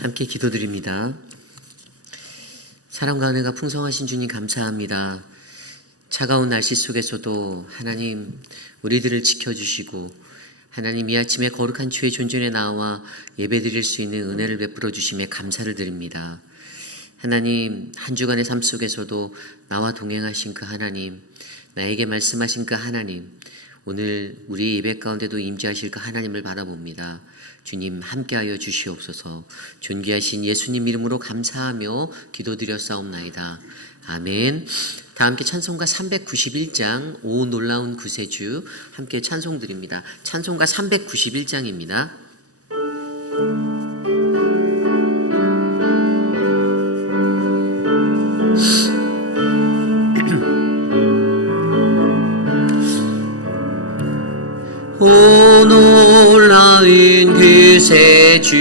함께 기도드립니다. 사랑과 은혜가 풍성하신 주님 감사합니다. 차가운 날씨 속에서도 하나님 우리들을 지켜주시고 하나님 이 아침에 거룩한 주의 존전에 나와 예배드릴 수 있는 은혜를 베풀어 주심에 감사를 드립니다. 하나님 한 주간의 삶 속에서도 나와 동행하신 그 하나님, 나에게 말씀하신 그 하나님, 오늘 우리 예배 가운데도 임재하실 그 하나님을 바라봅니다. 주님 함께하여 주시옵소서. 존귀하신 예수님 이름으로 감사하며 기도드렸사옵나이다. 아멘. 다 함께 찬송가 391장 오 놀라운 구세주 함께 찬송드립니다. 찬송가 391장입니다. 오 놀라운 구세주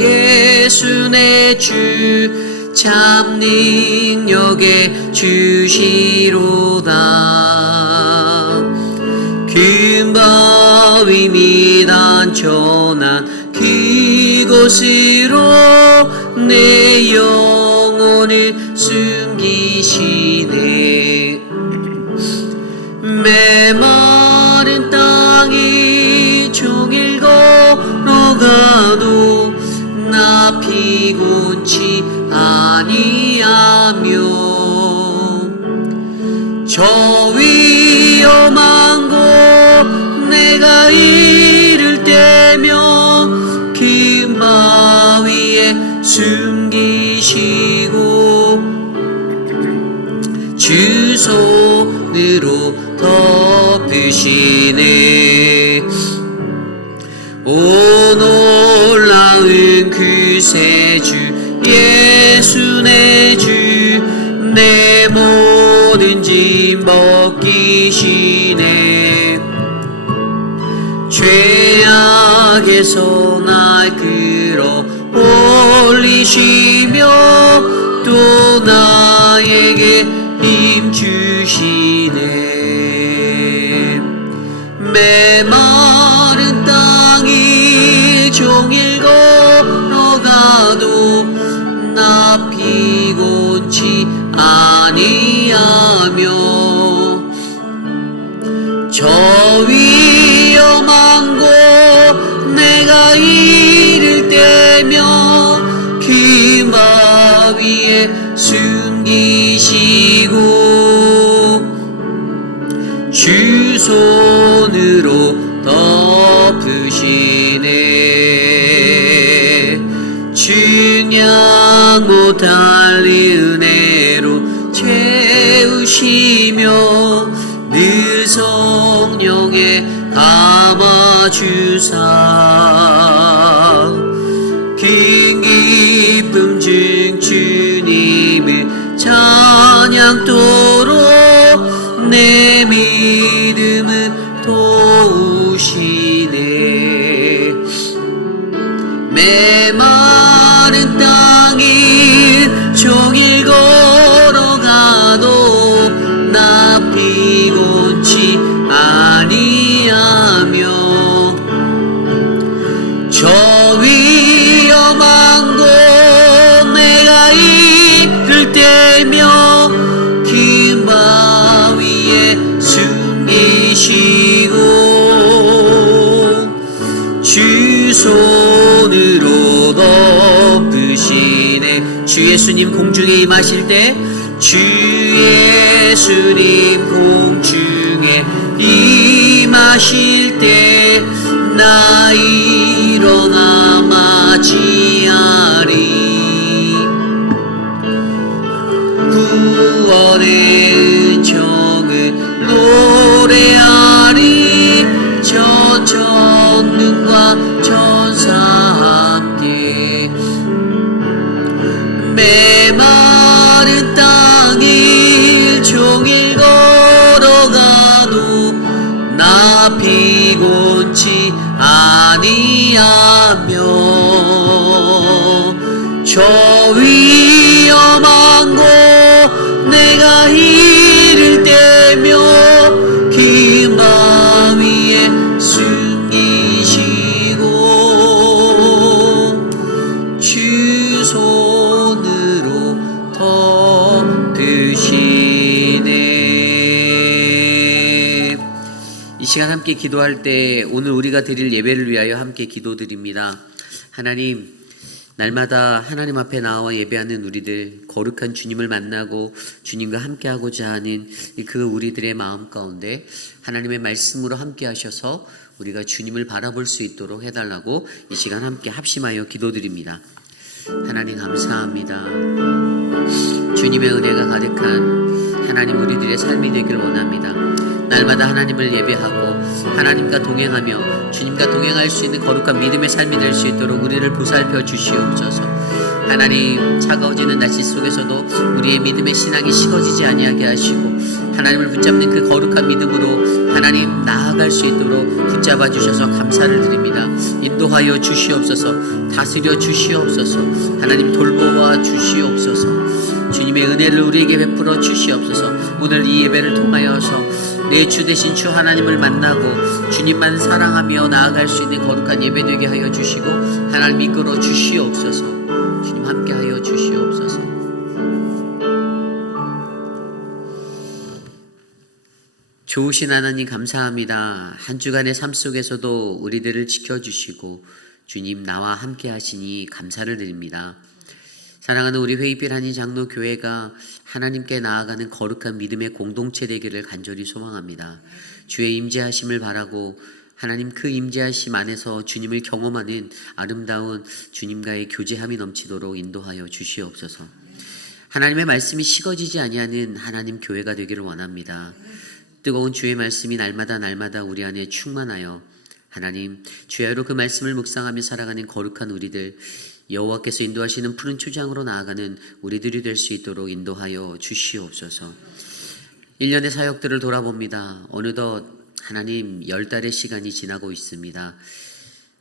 예수 내 주 참 능력의 주시로다. 큰 바위 미단 천한 그곳으로 내 영혼을 숨기시네. 메마른 땅이 종일 걸어가도 나 피곤치 아니하며 저 위험한 곳 내가 이를 때면 그 바위에 숨기시고 주 손으로 덮으시네. 오 놀라운 구세주 예수 내 주 내 모든 짐 벗기시네. 죄악에서 날 끌어 올리시며 또 나에게 힘 주시네. 메마른 땅이 종일 걸어가도 나 피곤치 아니하며 저 위험한 곳 내가 이를 때면 그 바위에 숨기시고 주 손으로 덮으시네. 주냥 못할 은혜로 채우시며 늘 성령에 감아주사 긴 기쁨 중 주님을 찬양토록 내 믿음을 도우시네. 메마른 땅이 종일 걸어가도 나 피곤치 아니하며 저 위험한 곳 내가 이를 때며 그 바위에 숨기시고 주 손으로 덮으시네. 주 예수님 공중에 임하실 때 주 예수님 공중에 임하실 때 나 일어나 맞이하리. 구원의 은총을 노래하리. 저 천군과 천사 함께 메마른 땅이 종일 걸어가도 나 피곤치 아니하며 저 위험한 곳 내가 이를 때며 그 바위에 숨기시고 주 함께 기도할 때 오늘 우리가 드릴 예배를 위하여 함께 기도드립니다. 하나님, 날마다 하나님 앞에 나와 예배하는 우리들, 거룩한 주님을 만나고 주님과 함께하고자 하는 그 우리들의 마음 가운데 하나님의 말씀으로 함께 하셔서 우리가 주님을 바라볼 수 있도록 해달라고 이 시간 함께 합심하여 기도드립니다. 하나님 감사합니다. 주님의 은혜가 가득한 하나님 우리들의 삶이 되길 원합니다. 날마다 하나님을 예배하고 하나님과 동행하며 주님과 동행할 수 있는 거룩한 믿음의 삶이 될 수 있도록 우리를 보살펴 주시옵소서. 하나님, 차가워지는 날씨 속에서도 우리의 믿음의 신앙이 식어지지 아니하게 하시고 하나님을 붙잡는 그 거룩한 믿음으로 하나님 나아갈 수 있도록 붙잡아 주셔서 감사를 드립니다. 인도하여 주시옵소서. 다스려 주시옵소서. 하나님 돌보아 주시옵소서. 주님의 은혜를 우리에게 베풀어 주시옵소서. 오늘 이 예배를 통하여서 내 주 되신 주 하나님을 만나고 주님만 사랑하며 나아갈 수 있는 거룩한 예배 되게 하여 주시고 하나님 이끌어 주시옵소서. 주님 함께 하여 주시옵소서. 좋으신 하나님 감사합니다. 한 주간의 삶 속에서도 우리들을 지켜주시고 주님 나와 함께 하시니 감사를 드립니다. 사랑하는 우리 회의빛 한인 장로교회가 하나님께 나아가는 거룩한 믿음의 공동체 되기를 간절히 소망합니다. 주의 임재하심을 바라고 하나님 그 임재하심 안에서 주님을 경험하는 아름다운 주님과의 교제함이 넘치도록 인도하여 주시옵소서. 하나님의 말씀이 식어지지 아니하는 하나님 교회가 되기를 원합니다. 뜨거운 주의 말씀이 날마다 우리 안에 충만하여 하나님 주야로 그 말씀을 묵상하며 살아가는 거룩한 우리들, 여호와께서 인도하시는 푸른 초장으로 나아가는 우리들이 될 수 있도록 인도하여 주시옵소서. 1년의 사역들을 돌아봅니다. 어느덧 하나님 10달의 시간이 지나고 있습니다.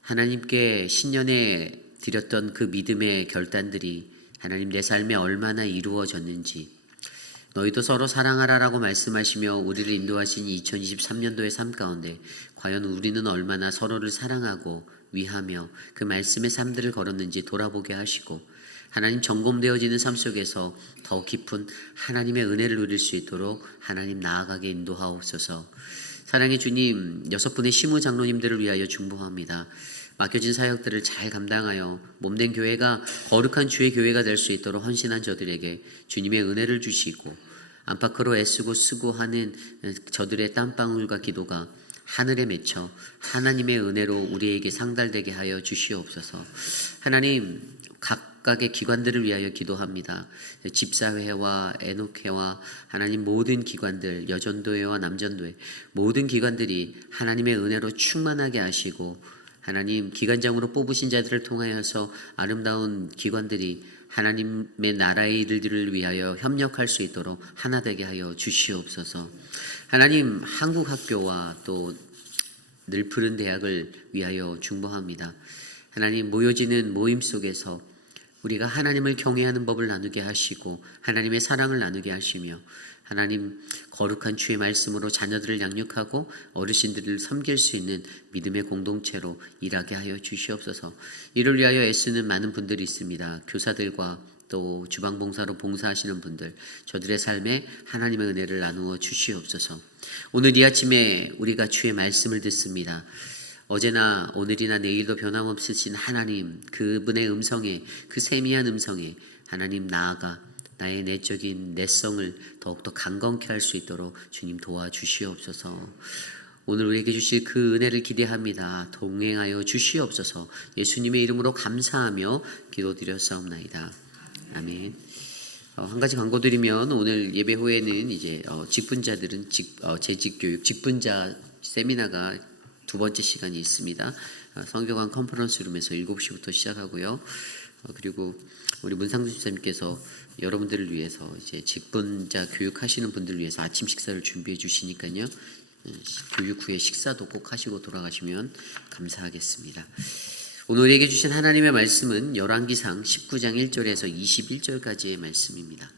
하나님께 신년에 드렸던 그 믿음의 결단들이 하나님 내 삶에 얼마나 이루어졌는지, 너희도 서로 사랑하라라고 말씀하시며 우리를 인도하신 2023년도의 삶 가운데 과연 우리는 얼마나 서로를 사랑하고 위하며 그 말씀의 삶들을 걸었는지 돌아보게 하시고 하나님 점검되어지는 삶 속에서 더 깊은 하나님의 은혜를 누릴 수 있도록 하나님 나아가게 인도하옵소서. 사랑의 주님, 6분의 시무 장로님들을 위하여 중보합니다. 맡겨진 사역들을 잘 감당하여 몸된 교회가 거룩한 주의 교회가 될 수 있도록 헌신한 저들에게 주님의 은혜를 주시고 안팎으로 애쓰고 쓰고 하는 저들의 땀방울과 기도가 하늘에 맺혀 하나님의 은혜로 우리에게 상달되게 하여 주시옵소서. 하나님, 각각의 기관들을 위하여 기도합니다. 집사회와 애녹회와 하나님 모든 기관들, 여전도회와 남전도회 모든 기관들이 하나님의 은혜로 충만하게 하시고 하나님 기관장으로 뽑으신 자들을 통하여서 아름다운 기관들이 하나님의 나라의 일들을 위하여 협력할 수 있도록 하나 되게 하여 주시옵소서. 하나님, 한국 학교와 또 늘푸른 대학을 위하여 중보합니다. 하나님, 모여지는 모임 속에서 우리가 하나님을 경외하는 법을 나누게 하시고 하나님의 사랑을 나누게 하시며 하나님 거룩한 주의 말씀으로 자녀들을 양육하고 어르신들을 섬길 수 있는 믿음의 공동체로 일하게 하여 주시옵소서. 이를 위하여 애쓰는 많은 분들이 있습니다. 교사들과 또 주방봉사로 봉사하시는 분들, 저들의 삶에 하나님의 은혜를 나누어 주시옵소서. 오늘 이 아침에 우리가 주의 말씀을 듣습니다. 어제나 오늘이나 내일도 변함없으신 하나님, 그분의 음성에, 그 세미한 음성에 하나님 나아가 나의 내적인 내성을 더욱더 강건케 할 수 있도록 주님 도와주시옵소서. 오늘 우리에게 주실 그 은혜를 기대합니다. 동행하여 주시옵소서. 예수님의 이름으로 감사하며 기도드렸사옵나이다. 아멘. 한 가지 광고 드리면 오늘 예배 후에는 이제 직분자들은 재직교육, 직분자 세미나가 두 번째 시간이 있습니다. 성경관 컨퍼런스룸에서 7시부터 시작하고요. 그리고 우리 문상준 집사님께서 여러분들을 위해서 이제 직분자 교육하시는 분들을 위해서 아침 식사를 준비해 주시니까요. 교육 후에 식사도 꼭 하시고 돌아가시면 감사하겠습니다. 오늘 우리에게 주신 하나님의 말씀은 열왕기상 19장 1절에서 21절까지의 말씀입니다.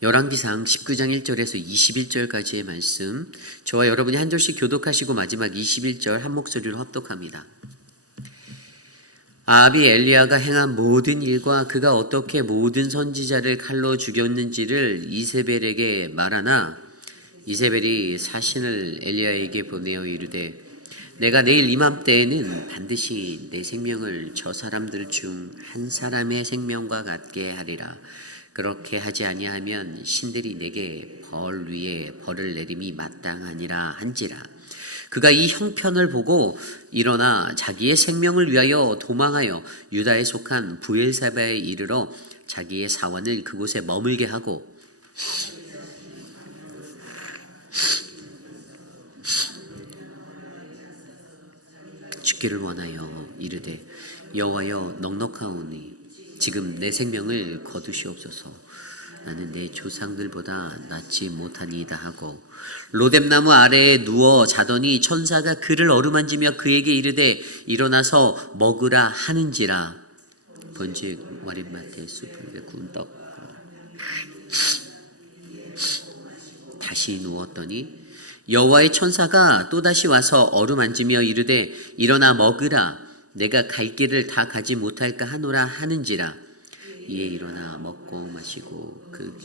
열왕기상 19장 1절에서 21절까지의 말씀, 저와 여러분이 한 절씩 교독하시고 마지막 21절 한 목소리로 합독합니다. 아합이 엘리야가 행한 모든 일과 그가 어떻게 모든 선지자를 칼로 죽였는지를 이세벨에게 말하나 이세벨이 사신을 엘리야에게 보내어 이르되 내가 내일 이맘때에는 반드시 내 생명을 저 사람들 중 한 사람의 생명과 같게 하리라. 그렇게 하지 아니하면 신들이 내게 벌 위에 벌을 내림이 마땅하니라 한지라. 그가 이 형편을 보고 일어나 자기의 생명을 위하여 도망하여 유다에 속한 부엘사바에 이르러 자기의 사원을 그곳에 머물게 하고 죽기를 원하여 이르되 여호와여 넉넉하오니 지금 내 생명을 거두시옵소서. 나는 내 조상들보다 낫지 못하니이다 하고 로뎀나무 아래에 누워 자더니 천사가 그를 어루만지며 그에게 이르되 일어나서 먹으라 하는지라. 본즉 와린마트의 숯불에 구운 떡 다시 누웠더니 여호와의 천사가 또다시 와서 어루만지며 이르되 일어나 먹으라. 내가 갈 길을 다 가지 못할까 하노라 하는지라. 이에 일어나 먹고 마시고 그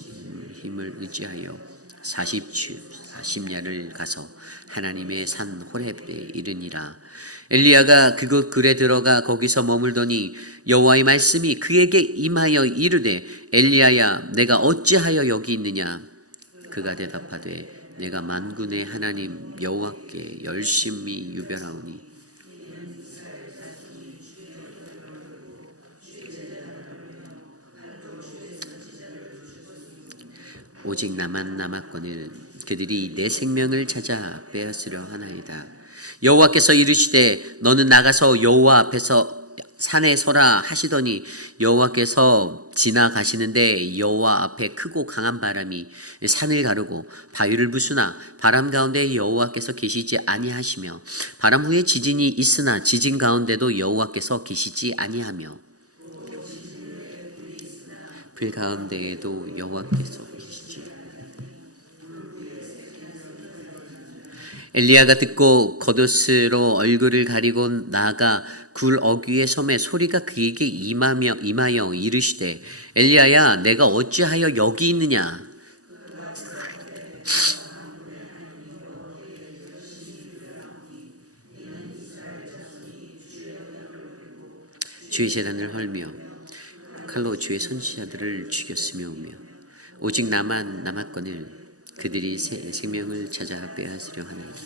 힘을 의지하여 40야를 가서 하나님의 산 호렙에 이르니라. 엘리야가 그곳 굴에 들어가 거기서 머물더니 여호와의 말씀이 그에게 임하여 이르되 엘리야야 내가 어찌하여 여기 있느냐. 그가 대답하되 내가 만군의 하나님 여호와께 열심히 유별하오니 오직 나만 남았거늘 그들이 내 생명을 찾아 빼앗으려 하나이다. 여호와께서 이르시되 너는 나가서 여호와 앞에서 산에 서라 하시더니 여호와께서 지나가시는데 여호와 앞에 크고 강한 바람이 산을 가르고 바위를 부수나 바람 가운데 여호와께서 계시지 아니하시며 바람 후에 지진이 있으나 지진 가운데도 여호와께서 계시지 아니하며 불 가운데에도 여호와께서 계시지. 엘리야가 듣고 겉옷으로 얼굴을 가리고 나아가 굴 어귀의 섬에 소리가 그에게 임하여 이르시되 엘리야야 내가 어찌하여 여기 있느냐. 주의 제단을 헐며 칼로 주의 선지자들을 죽였으며 오며 오직 나만 남았거늘 그들이 생명을 찾아 빼앗으려 하나이다.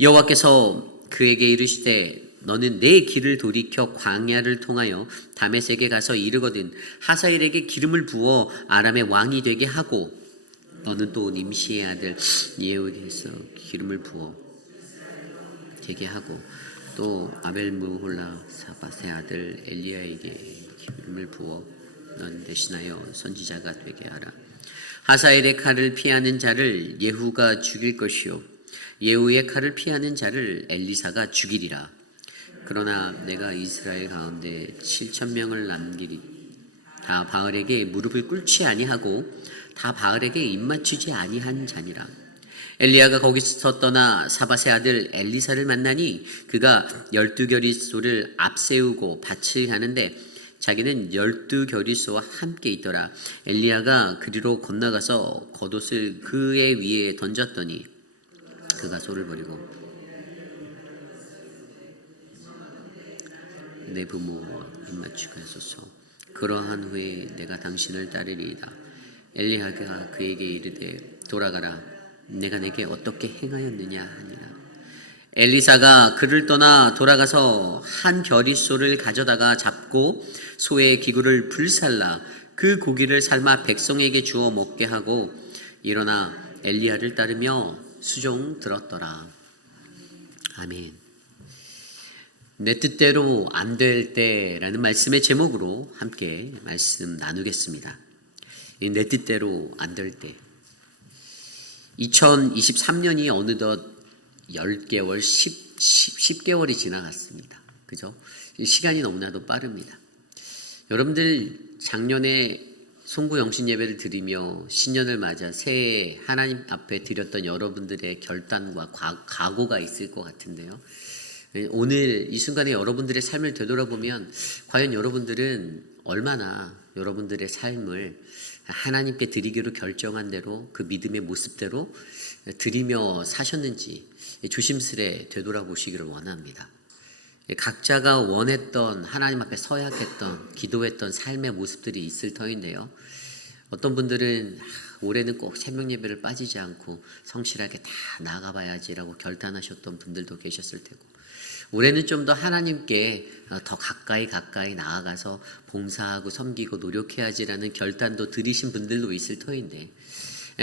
여호와께서 그에게 이르시되 너는 내 길을 돌이켜 광야를 통하여 다메섹에 가서 이르거든 하사엘에게 기름을 부어 아람의 왕이 되게 하고 너는 또 nim시의 아들 예후에게서 기름을 부어 되게 하고 또 아벨므홀라 사밧의 아들 엘리야에게 기름을 부어 넌 대신하여 선지자가 되게 하라. 하사엘의 칼을 피하는 자를 예후가 죽일 것이요 예후의 칼을 피하는 자를 엘리사가 죽이리라. 그러나 내가 이스라엘 가운데 7,000명을 남기리. 다 바알에게 무릎을 꿇지 아니하고 다 바알에게 입맞추지 아니한 자니라. 엘리야가 거기서 떠나 사밧의 아들 엘리사를 만나니 그가 12겨리소를 앞세우고 밭을 가는데 자기는 12겨리소와 함께 있더라. 엘리야가 그리로 건너가서 겉옷을 그의 위에 던졌더니 그가 소를 버리고 내 부모와 입맞추게 하소서. 그러한 후에 내가 당신을 따르리이다. 엘리야가 그에게 이르되 돌아가라. 내가 내게 어떻게 행하였느냐 하니라. 엘리사가 그를 떠나 돌아가서 한 겨리소를 가져다가 잡고 소의 기구를 불살라 그 고기를 삶아 백성에게 주어 먹게 하고 일어나 엘리야를 따르며 수종 들었더라. 아멘. 내 뜻대로 안 될 때라는 말씀의 제목으로 함께 말씀 나누겠습니다. 내 뜻대로 안 될 때. 2023년이 어느덧 10개월, 10개월이 지나갔습니다. 그죠? 시간이 너무나도 빠릅니다. 여러분들 작년에 송구영신 예배를 드리며 신년을 맞아 새해 하나님 앞에 드렸던 여러분들의 결단과 각오가 있을 것 같은데요. 오늘 이 순간에 여러분들의 삶을 되돌아보면 과연 여러분들은 얼마나 여러분들의 삶을 하나님께 드리기로 결정한 대로 그 믿음의 모습대로 드리며 사셨는지 조심스레 되돌아보시기를 원합니다. 각자가 원했던 하나님 앞에 서약했던 기도했던 삶의 모습들이 있을 터인데요. 어떤 분들은 올해는 꼭 새벽 예배를 빠지지 않고 성실하게 다 나가봐야지라고 결단하셨던 분들도 계셨을 테고, 올해는 좀 더 하나님께 더 가까이 나아가서 봉사하고 섬기고 노력해야지라는 결단도 들이신 분들도 있을 터인데,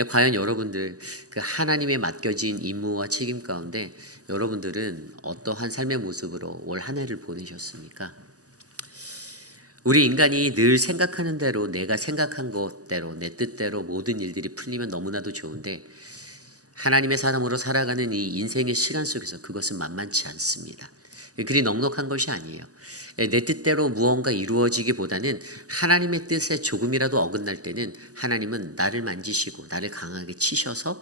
과연 여러분들 그 하나님의 맡겨진 임무와 책임 가운데 여러분들은 어떠한 삶의 모습으로 올 한 해를 보내셨습니까? 우리 인간이 늘 생각하는 대로, 내가 생각한 것대로, 내 뜻대로 모든 일들이 풀리면 너무나도 좋은데, 하나님의 사람으로 살아가는 이 인생의 시간 속에서 그것은 만만치 않습니다. 그리 넉넉한 것이 아니에요. 내 뜻대로 무언가 이루어지기보다는 하나님의 뜻에 조금이라도 어긋날 때는 하나님은 나를 만지시고 나를 강하게 치셔서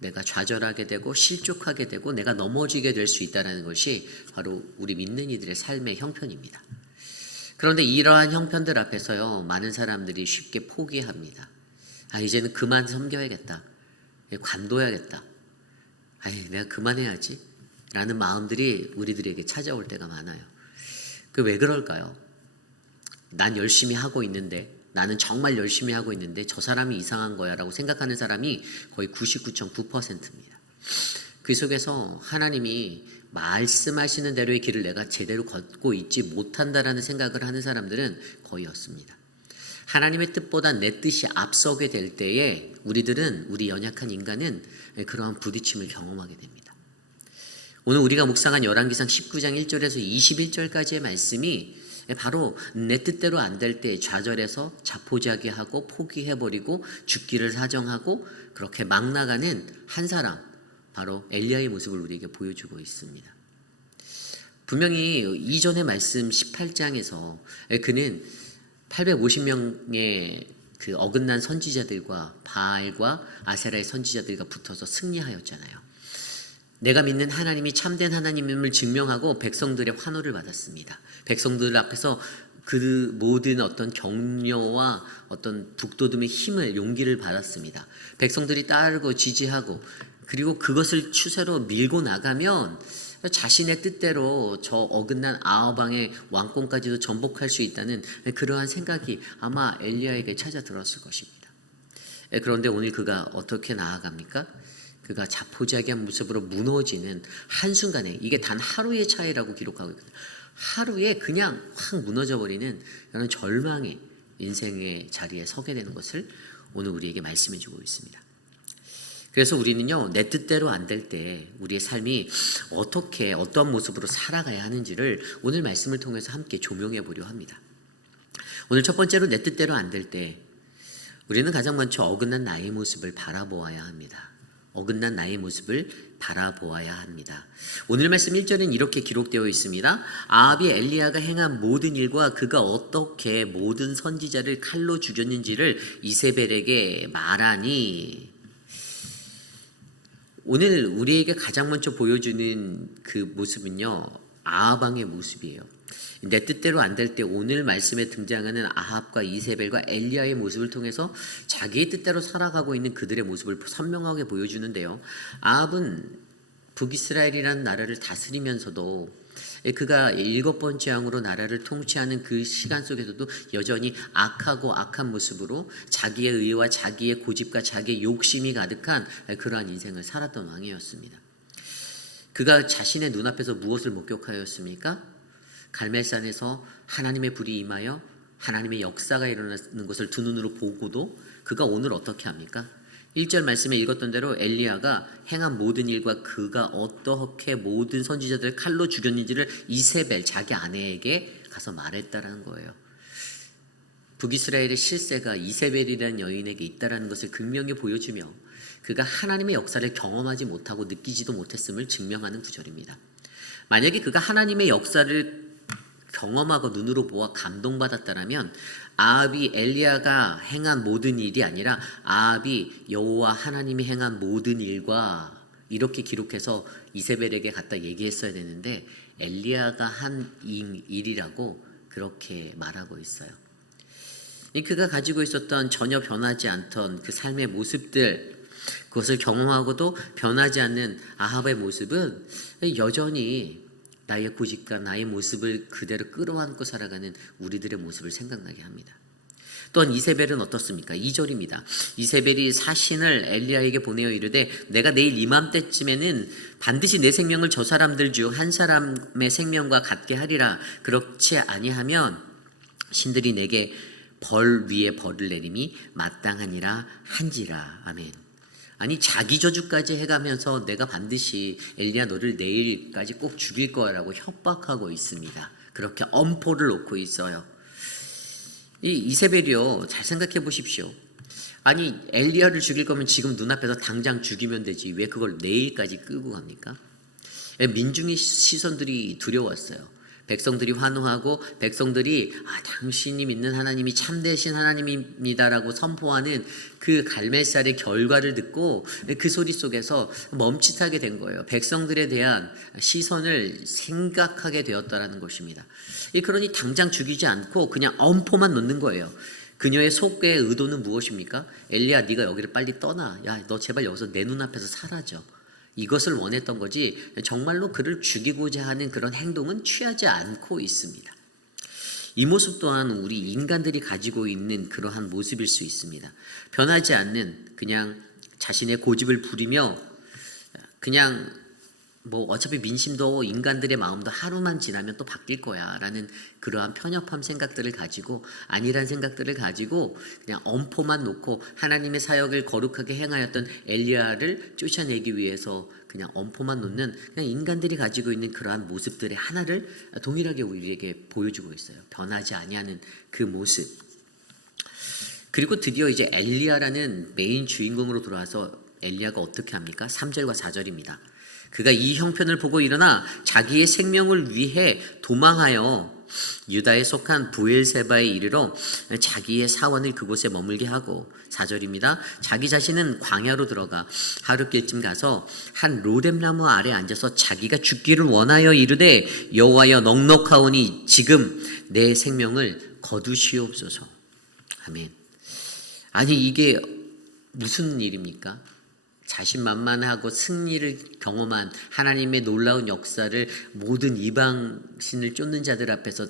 내가 좌절하게 되고 실족하게 되고 내가 넘어지게 될 수 있다는 것이 바로 우리 믿는 이들의 삶의 형편입니다. 그런데 이러한 형편들 앞에서요, 많은 사람들이 쉽게 포기합니다. 이제는 그만 섬겨야겠다, 관둬야겠다, 내가 그만해야지 라는 마음들이 우리들에게 찾아올 때가 많아요. 그 왜 그럴까요? 난 열심히 하고 있는데, 나는 정말 열심히 하고 있는데 저 사람이 이상한 거야 라고 생각하는 사람이 거의 99.9%입니다. 그 속에서 하나님이 말씀하시는 대로의 길을 내가 제대로 걷고 있지 못한다라는 생각을 하는 사람들은 거의 없습니다. 하나님의 뜻보다 내 뜻이 앞서게 될 때에 우리 연약한 인간은 그러한 부딪힘을 경험하게 됩니다. 오늘 우리가 묵상한 열왕기상 19장 1절에서 21절까지의 말씀이 바로 내 뜻대로 안 될 때 좌절해서 자포자기하고 포기해버리고 죽기를 사정하고 그렇게 막 나가는 한 사람, 바로 엘리야의 모습을 우리에게 보여주고 있습니다. 분명히 이전의 말씀 18장에서 그는 850명의 그 어긋난 선지자들과 바알과 아세라의 선지자들과 붙어서 승리하였잖아요. 내가 믿는 하나님이 참된 하나님임을 증명하고 백성들의 환호를 받았습니다. 백성들 앞에서 그 모든 어떤 격려와 어떤 북돋움의 힘을, 용기를 받았습니다. 백성들이 따르고 지지하고, 그리고 그것을 추세로 밀고 나가면 자신의 뜻대로 저 어긋난 아합 왕의 왕권까지도 전복할 수 있다는 그러한 생각이 아마 엘리야에게 찾아 들었을 것입니다. 그런데 오늘 그가 어떻게 나아갑니까? 그가 자포자기한 모습으로 무너지는 한순간에, 이게 단 하루의 차이라고 기록하고 있거든요. 하루에 그냥 확 무너져버리는 그런 절망의 인생의 자리에 서게 되는 것을 오늘 우리에게 말씀해 주고 있습니다. 그래서 우리는요, 내 뜻대로 안 될 때 우리의 삶이 어떻게, 어떤 모습으로 살아가야 하는지를 오늘 말씀을 통해서 함께 조명해 보려 합니다. 오늘 첫 번째로, 내 뜻대로 안 될 때 우리는 가장 먼저 어긋난 나의 모습을 바라보아야 합니다. 어긋난 나의 모습을 바라보아야 합니다. 오늘 말씀 1절은 이렇게 기록되어 있습니다. 아합이 엘리야가 행한 모든 일과 그가 어떻게 모든 선지자를 칼로 죽였는지를 이세벨에게 말하니, 오늘 우리에게 가장 먼저 보여주는 그 모습은요, 아합 왕의 모습이에요. 내 뜻대로 안 될 때 오늘 말씀에 등장하는 아합과 이세벨과 엘리야의 모습을 통해서 자기의 뜻대로 살아가고 있는 그들의 모습을 선명하게 보여주는데요. 아합은 북이스라엘이라는 나라를 다스리면서도 그가 7번째 왕으로 나라를 통치하는 그 시간 속에서도 여전히 악한 모습으로 자기의 의와 자기의 고집과 자기의 욕심이 가득한 그러한 인생을 살았던 왕이었습니다. 그가 자신의 눈앞에서 무엇을 목격하였습니까? 갈멜산에서 하나님의 불이 임하여 하나님의 역사가 일어나는 것을 두 눈으로 보고도 그가 오늘 어떻게 합니까? 1절 말씀에 읽었던 대로 엘리야가 행한 모든 일과 그가 어떻게 모든 선지자들을 칼로 죽였는지를 이세벨, 자기 아내에게 가서 말했다라는 거예요. 북이스라엘의 실세가 이세벨이라는 여인에게 있다라는 것을 극명히 보여주며 그가 하나님의 역사를 경험하지 못하고 느끼지도 못했음을 증명하는 구절입니다. 만약에 그가 하나님의 역사를 경험하고 눈으로 보아 감동받았다라면 아합이 엘리야가 행한 모든 일이 아니라 아합이 여호와 하나님이 행한 모든 일과 이렇게 기록해서 이세벨에게 갖다 얘기했어야 되는데 엘리야가 한 일이라고 그렇게 말하고 있어요. 그가 가지고 있었던 전혀 변하지 않던 그 삶의 모습들, 그것을 경험하고도 변하지 않는 아합의 모습은 여전히 나의 고집과 나의 모습을 그대로 끌어안고 살아가는 우리들의 모습을 생각나게 합니다. 또한 이세벨은 어떻습니까? 2절입니다. 이세벨이 사신을 엘리야에게 보내어 이르되 내가 내일 이맘때쯤에는 반드시 내 생명을 저 사람들 중 한 사람의 생명과 같게 하리라. 그렇지 아니하면 신들이 내게 벌 위에 벌을 내림이 마땅하니라 한지라. 아멘. 아니 자기 저주까지 해가면서 내가 반드시 엘리야 너를 내일까지 꼭 죽일 거라고 협박하고 있습니다. 그렇게 엄포를 놓고 있어요. 이 이세벨이요, 잘 생각해 보십시오. 아니 엘리야를 죽일 거면 지금 눈앞에서 당장 죽이면 되지 왜 그걸 내일까지 끌고 갑니까? 민중의 시선들이 두려웠어요. 백성들이 환호하고 백성들이 당신이 믿는 하나님이 참되신 하나님입니다라고 선포하는 그 갈멜살의 결과를 듣고 그 소리 속에서 멈칫하게 된 거예요. 백성들에 대한 시선을 생각하게 되었다라는 것입니다. 그러니 당장 죽이지 않고 그냥 엄포만 놓는 거예요. 그녀의 속의 의도는 무엇입니까? 엘리야 네가 여기를 빨리 떠나. 야 너 제발 여기서 내 눈앞에서 사라져. 이것을 원했던 거지 정말로 그를 죽이고자 하는 그런 행동은 취하지 않고 있습니다. 이 모습 또한 우리 인간들이 가지고 있는 그러한 모습일 수 있습니다. 변하지 않는 그냥 자신의 고집을 부리며 그냥 어차피 민심도 인간들의 마음도 하루만 지나면 또 바뀔 거야 라는 그러한 편협한 생각들을 가지고 아니란 생각들을 가지고 그냥 엄포만 놓고 하나님의 사역을 거룩하게 행하였던 엘리야를 쫓아내기 위해서 그냥 엄포만 놓는 그냥 인간들이 가지고 있는 그러한 모습들의 하나를 동일하게 우리에게 보여주고 있어요. 변하지 아니하는 그 모습. 그리고 드디어 이제 엘리야라는 메인 주인공으로 돌아와서 엘리야가 어떻게 합니까? 3절과 4절입니다. 그가 이 형편을 보고 일어나 자기의 생명을 위해 도망하여 유다에 속한 브엘세바에 이르러 자기의 사원을 그곳에 머물게 하고 4절입니다. 자기 자신은 광야로 들어가 하룻길쯤 가서 한 로뎀나무 아래 앉아서 자기가 죽기를 원하여 이르되 여호와여 넉넉하오니 지금 내 생명을 거두시옵소서. 아멘. 아니 이게 무슨 일입니까? 자신만만하고 승리를 경험한 하나님의 놀라운 역사를 모든 이방신을 쫓는 자들 앞에서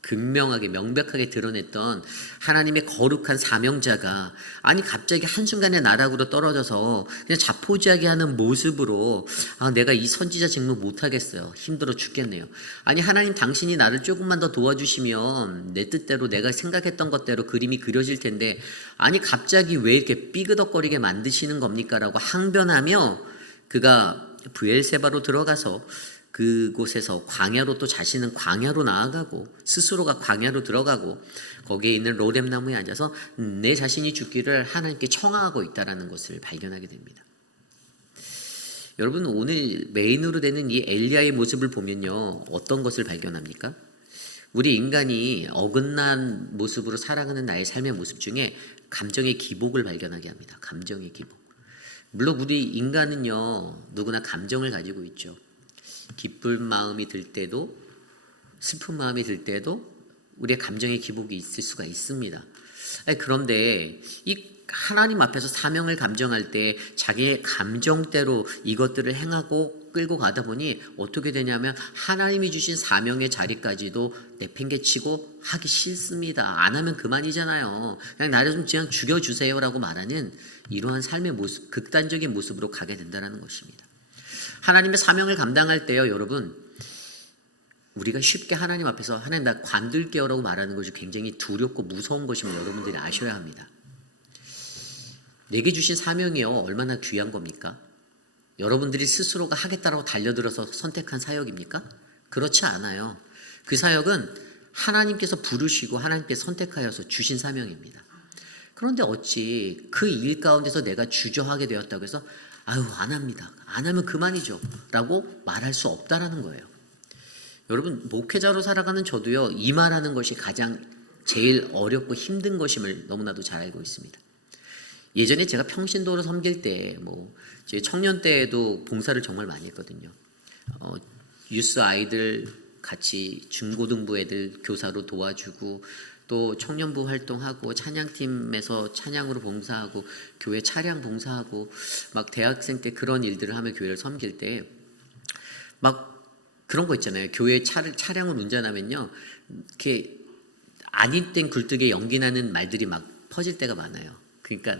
극명하게 명백하게 드러냈던 하나님의 거룩한 사명자가 아니 갑자기 한순간에 나락으로 떨어져서 그냥 자포자기 하는 모습으로 내가 이 선지자 직무 못하겠어요. 힘들어 죽겠네요. 아니 하나님 당신이 나를 조금만 더 도와주시면 내 뜻대로 내가 생각했던 것대로 그림이 그려질 텐데 아니 갑자기 왜 이렇게 삐그덕거리게 만드시는 겁니까? 라고 항변하며 그가 브엘세바로 들어가서 그곳에서 광야로 또 자신은 광야로 나아가고 스스로가 광야로 들어가고 거기에 있는 로뎀나무에 앉아서 내 자신이 죽기를 하나님께 청하고 있다는 것을 발견하게 됩니다. 여러분 오늘 메인으로 되는 이 엘리야의 모습을 보면요 어떤 것을 발견합니까? 우리 인간이 어긋난 모습으로 살아가는 나의 삶의 모습 중에 감정의 기복을 발견하게 합니다. 감정의 기복. 물론 우리 인간은요 누구나 감정을 가지고 있죠. 기쁜 마음이 들 때도 슬픈 마음이 들 때도 우리의 감정의 기복이 있을 수가 있습니다. 그런데 이 하나님 앞에서 사명을 감정할 때 자기의 감정대로 이것들을 행하고 끌고 가다 보니 어떻게 되냐면 하나님이 주신 사명의 자리까지도 내팽개치고 하기 싫습니다. 안 하면 그만이잖아요. 그냥 나를 좀 그냥 죽여주세요라고 말하는 이러한 삶의 모습, 극단적인 모습으로 가게 된다는 것입니다. 하나님의 사명을 감당할 때요 여러분 우리가 쉽게 하나님 앞에서 하나님 나 관둘게요 라고 말하는 것이 굉장히 두렵고 무서운 것임을 여러분들이 아셔야 합니다. 내게 주신 사명이요 얼마나 귀한 겁니까? 여러분들이 스스로가 하겠다라고 달려들어서 선택한 사역입니까? 그렇지 않아요. 그 사역은 하나님께서 부르시고 하나님께서 선택하여서 주신 사명입니다. 그런데 어찌 그 일 가운데서 내가 주저하게 되었다고 해서 아유 안 합니다. 안 하면 그만이죠 라고 말할 수 없다라는 거예요. 여러분 목회자로 살아가는 저도요 이 말하는 것이 가장 제일 어렵고 힘든 것임을 너무나도 잘 알고 있습니다. 예전에 제가 평신도로 섬길 때 제 청년 때에도 봉사를 정말 많이 했거든요. 유스 아이들 같이 중고등부 애들 교사로 도와주고 또 청년부 활동하고 찬양팀에서 찬양으로 봉사하고 교회 차량 봉사하고 막 대학생 때 그런 일들을 하며 교회를 섬길 때 막 그런 거 있잖아요. 교회 차량을 운전하면요, 이렇게 아닌 땐 굴뚝에 연기 나는 말들이 막 퍼질 때가 많아요. 그러니까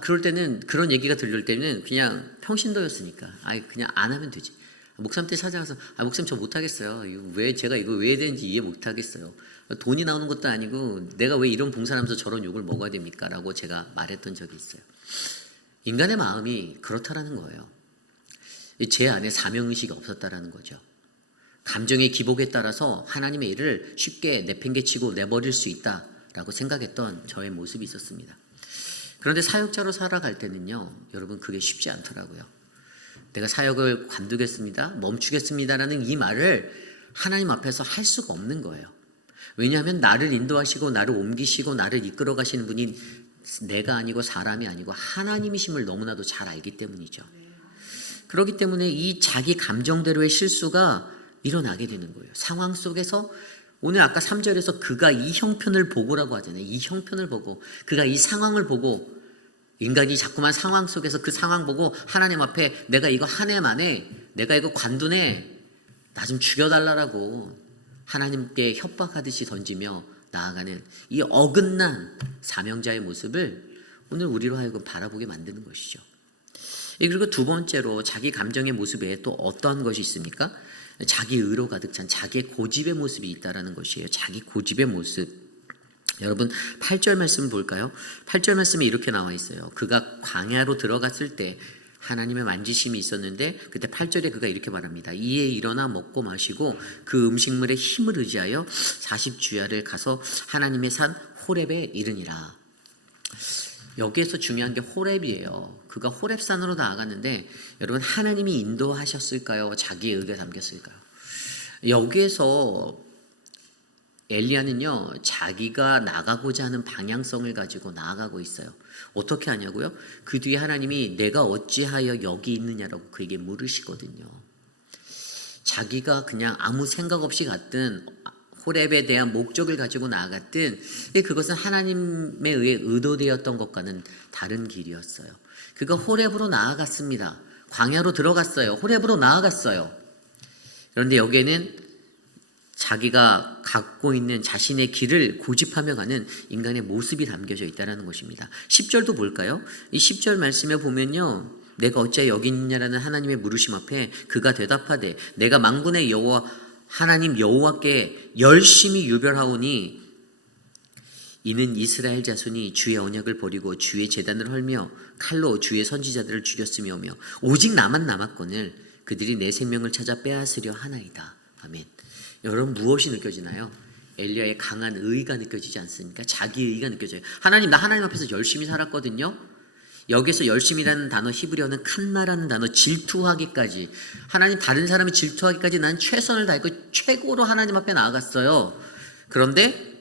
그럴 때는 그런 얘기가 들릴 때는 그냥 평신도였으니까 그냥 안 하면 되지. 목사님 때 찾아가서 목사님 저 못하겠어요. 제가 이거 왜 되는지 이해 못하겠어요. 돈이 나오는 것도 아니고 내가 왜 이런 봉사를 하면서 저런 욕을 먹어야 됩니까? 라고 제가 말했던 적이 있어요. 인간의 마음이 그렇다라는 거예요. 제 안에 사명의식이 없었다라는 거죠. 감정의 기복에 따라서 하나님의 일을 쉽게 내팽개치고 내버릴 수 있다라고 생각했던 저의 모습이 있었습니다. 그런데 사역자로 살아갈 때는요, 여러분 그게 쉽지 않더라고요. 내가 사역을 관두겠습니다, 멈추겠습니다라는 이 말을 하나님 앞에서 할 수가 없는 거예요. 왜냐하면 나를 인도하시고 나를 옮기시고 나를 이끌어 가시는 분이 내가 아니고 사람이 아니고 하나님이심을 너무나도 잘 알기 때문이죠. 그렇기 때문에 이 자기 감정대로의 실수가 일어나게 되는 거예요. 상황 속에서 오늘 아까 3절에서 그가 이 형편을 보고라고 하잖아요. 이 형편을 보고 그가 이 상황을 보고 인간이 자꾸만 상황 속에서 그 상황 보고 하나님 앞에 내가 이거 한 해 만에 내가 이거 관두네 나 좀 죽여달라고 하나님께 협박하듯이 던지며 나아가는 이 어긋난 사명자의 모습을 오늘 우리로 하여금 바라보게 만드는 것이죠. 그리고 두 번째로 자기 감정의 모습에 또 어떠한 것이 있습니까? 자기 의로 가득 찬 자기의 고집의 모습이 있다라는 것이에요. 자기 고집의 모습. 여러분 8절 말씀 볼까요? 8절 말씀에 이렇게 나와 있어요. 그가 광야로 들어갔을 때 하나님의 만지심이 있었는데 그때 8절에 그가 이렇게 말합니다. 이에 일어나 먹고 마시고 그 음식물의 힘을 의지하여 40주야를 가서 하나님의 산 호렙에 이르니라. 여기에서 중요한 게 호렙이에요. 그가 호렙산으로 나아갔는데 여러분 하나님이 인도하셨을까요? 자기의 의가 담겼을까요? 여기에서 엘리야는요, 자기가 나가고자 하는 방향성을 가지고 나아가고 있어요. 어떻게 하냐고요? 그 뒤에 하나님이 내가 어찌하여 여기 있느냐라고 그에게 물으시거든요. 자기가 그냥 아무 생각 없이 갔든 호렙에 대한 목적을 가지고 나아갔든 그것은 하나님에 의해 의도되었던 것과는 다른 길이었어요. 그가 호렙으로 나아갔습니다. 광야로 들어갔어요. 호렙으로 나아갔어요. 그런데 여기에는 자기가 갖고 있는 자신의 길을 고집하며 가는 인간의 모습이 담겨져 있다는 것입니다. 10절도 볼까요? 이 10절 말씀에 보면요, 내가 어찌 여기 있느냐라는 하나님의 물으심 앞에 그가 대답하되 내가 만군의 여호와 하나님 여호와께 열심히 유별하오니 이는 이스라엘 자손이 주의 언약을 버리고 주의 제단을 헐며 칼로 주의 선지자들을 죽였으며며 오직 나만 남았거늘 그들이 내 생명을 찾아 빼앗으려 하나이다. 아멘. 여러분 무엇이 느껴지나요? 엘리야의 강한 의의가 느껴지지 않습니까? 자기 의의가 느껴져요. 나 하나님 앞에서 열심히 살았거든요. 여기서 열심이라는 단어, 히브리어는 칸나라는 단어, 질투하기까지, 하나님 다른 사람이 질투하기까지 난 최선을 다했고 최고로 하나님 앞에 나아갔어요. 그런데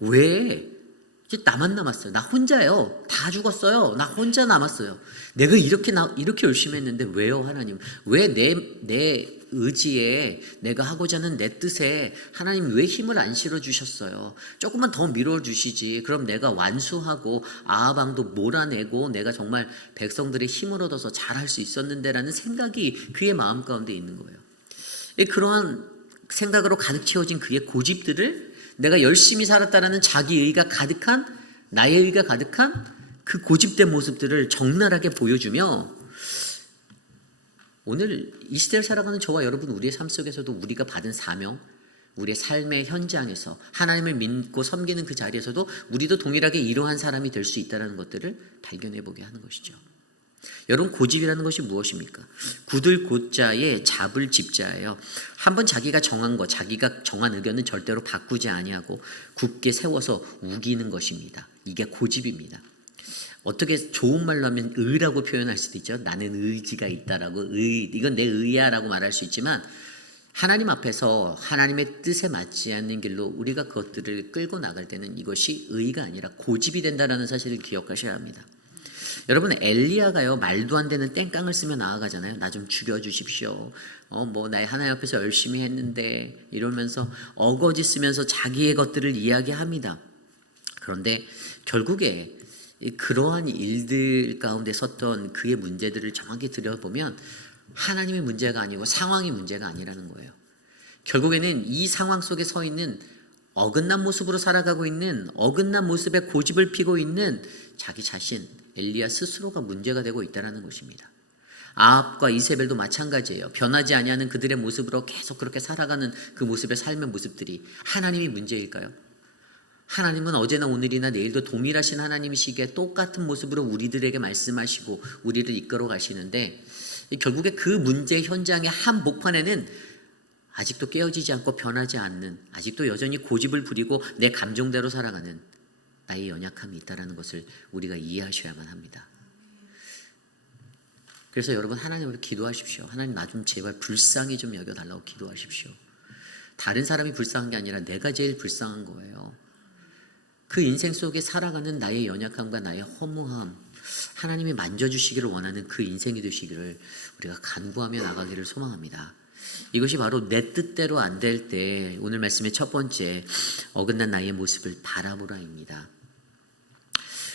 왜 이제 나만 남았어요? 나 혼자예요. 다 죽었어요. 나 혼자 남았어요. 내가 이렇게 열심히 했는데 왜요, 하나님? 왜 내 의지에 내가 하고자 하는 내 뜻에 하나님 왜 힘을 안 실어주셨어요? 조금만 더 밀어주시지. 그럼 내가 완수하고 아하방도 몰아내고 내가 정말 백성들의 힘을 얻어서 잘할 수 있었는데 라는 생각이 그의 마음 가운데 있는 거예요. 그러한 생각으로 가득 채워진 그의 고집들을 내가 열심히 살았다는 자기의가 가득한, 나의 의가 가득한 그 고집된 모습들을 적나라하게 보여주며 오늘 이 시대를 살아가는 저와 여러분, 우리의 삶 속에서도 우리가 받은 사명, 우리의 삶의 현장에서 하나님을 믿고 섬기는 그 자리에서도 우리도 동일하게 이러한 사람이 될 수 있다는 것들을 발견해 보게 하는 것이죠. 여러분 고집이라는 것이 무엇입니까? 굳을 곧자에 잡을 집자예요. 한번 자기가 정한 것, 자기가 정한 의견은 절대로 바꾸지 아니하고 굳게 세워서 우기는 것입니다. 이게 고집입니다. 어떻게 좋은 말로 하면 의라고 표현할 수도 있죠. 나는 의지가 있다라고, 이건 내 의야라고 말할 수 있지만 하나님 앞에서 하나님의 뜻에 맞지 않는 길로 우리가 그것들을 끌고 나갈 때는 이것이 의가 아니라 고집이 된다는 사실을 기억하셔야 합니다. 여러분 엘리야가요, 말도 안 되는 땡깡을 쓰며 나아가잖아요. 나 좀 죽여주십시오. 나의 하나님 앞에서 열심히 했는데 이러면서 어거지 쓰면서 자기의 것들을 이야기합니다. 그런데 결국에 그러한 일들 가운데 섰던 그의 문제들을 정확히 들여보면 하나님의 문제가 아니고 상황이 문제가 아니라는 거예요. 결국에는 이 상황 속에 서 있는 어긋난 모습으로 살아가고 있는 어긋난 모습에 고집을 피고 있는 자기 자신 엘리야 스스로가 문제가 되고 있다는 것입니다. 아합과 이세벨도 마찬가지예요. 변하지 아니하는 그들의 모습으로 계속 그렇게 살아가는 그 모습의 삶의 모습들이 하나님이 문제일까요? 하나님은 어제나 오늘이나 내일도 동일하신 하나님이시기에 똑같은 모습으로 우리들에게 말씀하시고 우리를 이끌어 가시는데 결국에 그 문제 현장의 한 목판에는 아직도 깨어지지 않고 변하지 않는, 아직도 여전히 고집을 부리고 내 감정대로 살아가는 나의 연약함이 있다는 것을 우리가 이해하셔야만 합니다. 그래서 여러분 하나님으로 기도하십시오. 하나님 나 좀 제발 불쌍히 좀 여겨달라고 기도하십시오. 다른 사람이 불쌍한 게 아니라 내가 제일 불쌍한 거예요. 그 인생 속에 살아가는 나의 연약함과 나의 허무함, 하나님이 만져주시기를 원하는 그 인생이 되시기를 우리가 간구하며 나가기를 소망합니다. 이것이 바로 내 뜻대로 안 될 때 오늘 말씀의 첫 번째 어긋난 나의 모습을 바라보라입니다.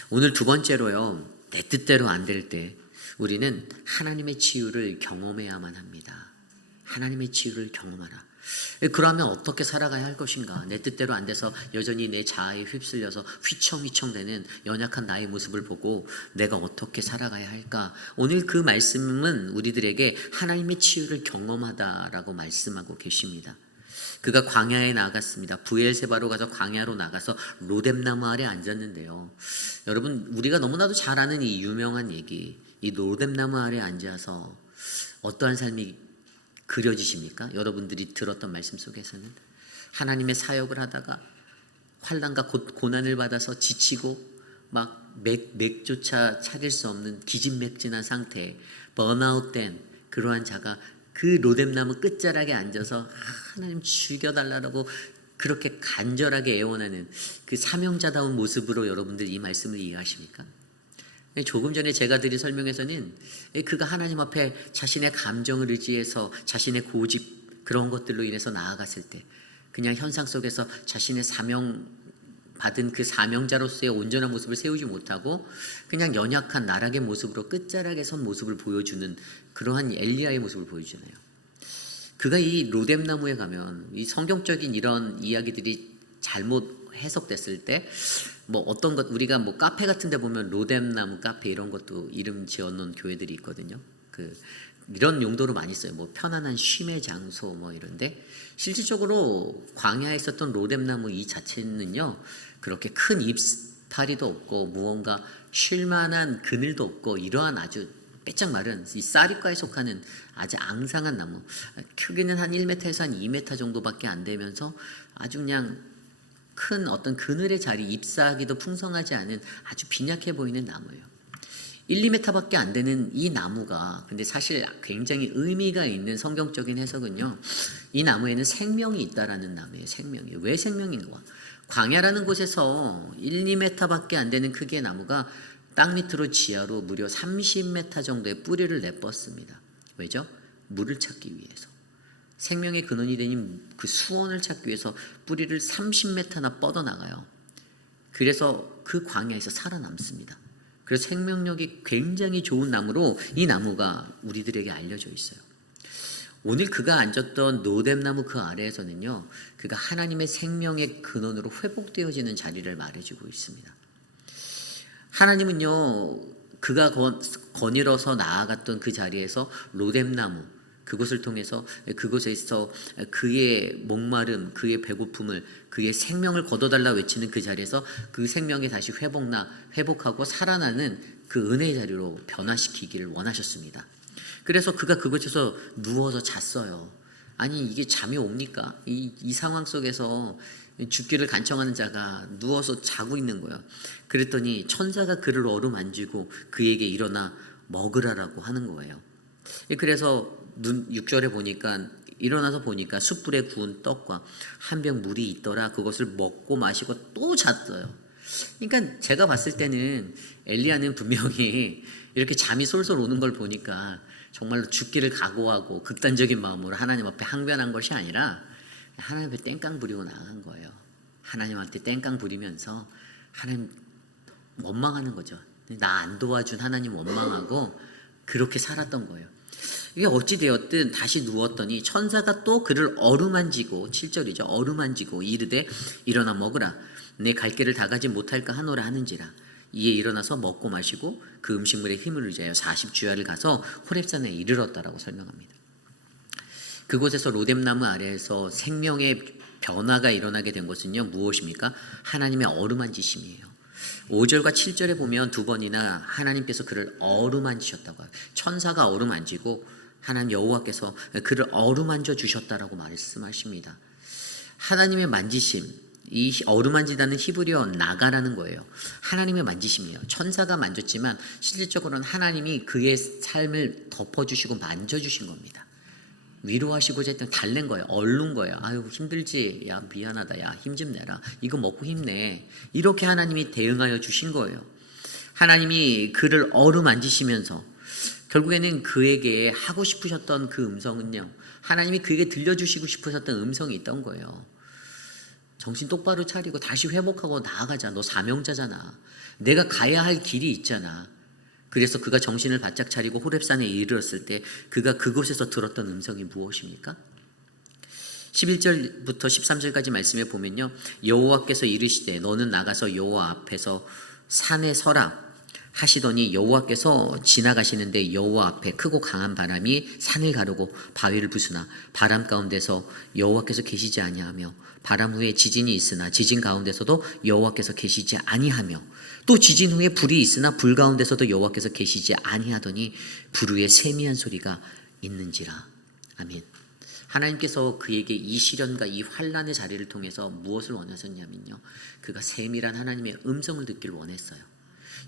오늘 두 번째로요, 내 뜻대로 안 될 때 우리는 하나님의 치유를 경험해야만 합니다. 하나님의 치유를 경험하라. 그러면 어떻게 살아가야 할 것인가? 내 뜻대로 안 돼서 여전히 내 자아에 휩쓸려서 휘청휘청대는 연약한 나의 모습을 보고 내가 어떻게 살아가야 할까? 오늘 그 말씀은 우리들에게 하나님의 치유를 경험하다라고 말씀하고 계십니다. 그가 광야에 나갔습니다. 브엘세바로 가서 광야로 나가서 로뎀나무 아래 앉았는데요. 여러분 우리가 너무나도 잘 아는 이 유명한 얘기, 이 로뎀나무 아래 앉아서 어떠한 삶이 그려지십니까? 여러분들이 들었던 말씀 속에서는 하나님의 사역을 하다가 환난과 고난을 받아서 지치고 막 맥조차 차릴 수 없는 기진맥진한 상태에 번아웃된 그러한 자가 그 로뎀나무 끝자락에 앉아서 하나님 죽여달라고 그렇게 간절하게 애원하는 그 사명자다운 모습으로 여러분들 이 말씀을 이해하십니까? 조금 전에 제가 드린 설명에서는 그가 하나님 앞에 자신의 감정을 의지해서 자신의 고집 그런 것들로 인해서 나아갔을 때 그냥 현상 속에서 자신의 사명 받은 그 사명자로서의 온전한 모습을 세우지 못하고 그냥 연약한 나락의 모습으로 끝자락에 선 모습을 보여주는 그러한 엘리야의 모습을 보여주네요. 그가 이 로뎀나무에 가면 이 성경적인 이런 이야기들이 잘못 해석됐을 때 뭐 어떤 것 우리가 뭐 카페 같은 데 보면 로뎀나무 카페 이런 것도 이름 지어놓은 교회들이 있거든요. 이런 용도로 많이 써요. 뭐 편안한 쉼의 장소 뭐 이런데 실질적으로 광야에 있었던 로뎀나무 이 자체는요 그렇게 큰 잎사리도 없고 무언가 쉴만한 그늘도 없고 이러한 아주 빼짝 마른 이 쌀잎과에 속하는 아주 앙상한 나무, 크기는 한 1m에서 한 2m 정도밖에 안 되면서 아주 그냥 큰 어떤 그늘의 자리, 잎사귀도 풍성하지 않은 아주 빈약해 보이는 나무예요. 1, 2m밖에 안 되는 이 나무가 근데 사실 굉장히 의미가 있는 성경적인 해석은요. 이 나무에는 생명이 있다라는 나무예요. 생명이. 왜 생명인가? 광야라는 곳에서 1, 2m밖에 안 되는 크기의 나무가 땅 밑으로 지하로 무려 30m 정도의 뿌리를 내뻗습니다. 왜죠? 물을 찾기 위해서. 생명의 근원이 되는 그 수원을 찾기 위해서 뿌리를 30m나 뻗어나가요. 그래서 그 광야에서 살아남습니다. 그래서 생명력이 굉장히 좋은 나무로 이 나무가 우리들에게 알려져 있어요. 오늘 그가 앉았던 로뎀나무 그 아래에서는요, 그가 하나님의 생명의 근원으로 회복되어지는 자리를 말해주고 있습니다. 하나님은요, 그가 거닐어서 나아갔던 그 자리에서 로뎀나무 그곳을 통해서 그곳에서 그의 목마름, 그의 배고픔을, 그의 생명을 거둬달라 외치는 그 자리에서 그 생명이 다시 회복하고 살아나는 그 은혜의 자리로 변화시키기를 원하셨습니다. 그래서 그가 그곳에서 누워서 잤어요. 아니 이게 잠이 옵니까? 이 상황 속에서 죽기를 간청하는 자가 누워서 자고 있는 거예요. 그랬더니 천사가 그를 어루만지고 그에게 일어나 먹으라라고 하는 거예요. 그래서 6절에 보니까 일어나서 보니까 숯불에 구운 떡과 한 병 물이 있더라. 그것을 먹고 마시고 또 잤어요. 그러니까 제가 봤을 때는 엘리야는 분명히 이렇게 잠이 솔솔 오는 걸 보니까 정말로 죽기를 각오하고 극단적인 마음으로 하나님 앞에 항변한 것이 아니라 하나님 앞에 땡깡 부리고 나간 거예요. 하나님한테 땡깡 부리면서 하나님 원망하는 거죠. 나 안 도와준 하나님 원망하고 그렇게 살았던 거예요. 이게 어찌되었든 다시 누웠더니 천사가 또 그를 어루만지고 7절이죠. 어루만지고 이르되 일어나 먹으라. 내 갈 길을 다 가지 못할까 하노라 하는지라. 이에 일어나서 먹고 마시고 그 음식물에 힘을 의지하여 40주야를 가서 호렙산에 이르렀다라고 설명합니다. 그곳에서 로뎀나무 아래에서 생명의 변화가 일어나게 된 것은요 무엇입니까? 하나님의 어루만지심이에요. 5절과 7절에 보면 두 번이나 하나님께서 그를 어루만지셨다고 해요. 천사가 어루만지고 하나님 여호와께서 그를 어루만져 주셨다라고 말씀하십니다. 하나님의 만지심, 이 어루만지다는 히브리어 나가라는 거예요. 하나님의 만지심이에요. 천사가 만졌지만 실질적으로는 하나님이 그의 삶을 덮어주시고 만져주신 겁니다. 위로하시고자 했던 달랜 거예요. 얼른 거예요. 아유 힘들지? 야 미안하다. 야 힘 좀 내라. 이거 먹고 힘내. 이렇게 하나님이 대응하여 주신 거예요. 하나님이 그를 어루만지시면서 결국에는 그에게 하고 싶으셨던 그 음성은요. 하나님이 그에게 들려주시고 싶으셨던 음성이 있던 거예요. 정신 똑바로 차리고 다시 회복하고 나아가자. 너 사명자잖아. 내가 가야 할 길이 있잖아. 그래서 그가 정신을 바짝 차리고 호렙산에 이르렀을 때 그가 그곳에서 들었던 음성이 무엇입니까? 11절부터 13절까지 말씀에 보면요. 여호와께서 이르시되 너는 나가서 여호와 앞에서 산에 서라 하시더니 여호와께서 지나가시는데 여호와 앞에 크고 강한 바람이 산을 가르고 바위를 부수나 바람 가운데서 여호와께서 계시지 아니하며 바람 후에 지진이 있으나 지진 가운데서도 여호와께서 계시지 아니하며 또 지진 후에 불이 있으나 불 가운데서도 여호와께서 계시지 아니하더니 불 위에 세미한 소리가 있는지라. 아멘. 하나님께서 그에게 이 시련과 이 환난의 자리를 통해서 무엇을 원하셨냐면요. 그가 세밀한 하나님의 음성을 듣기를 원했어요.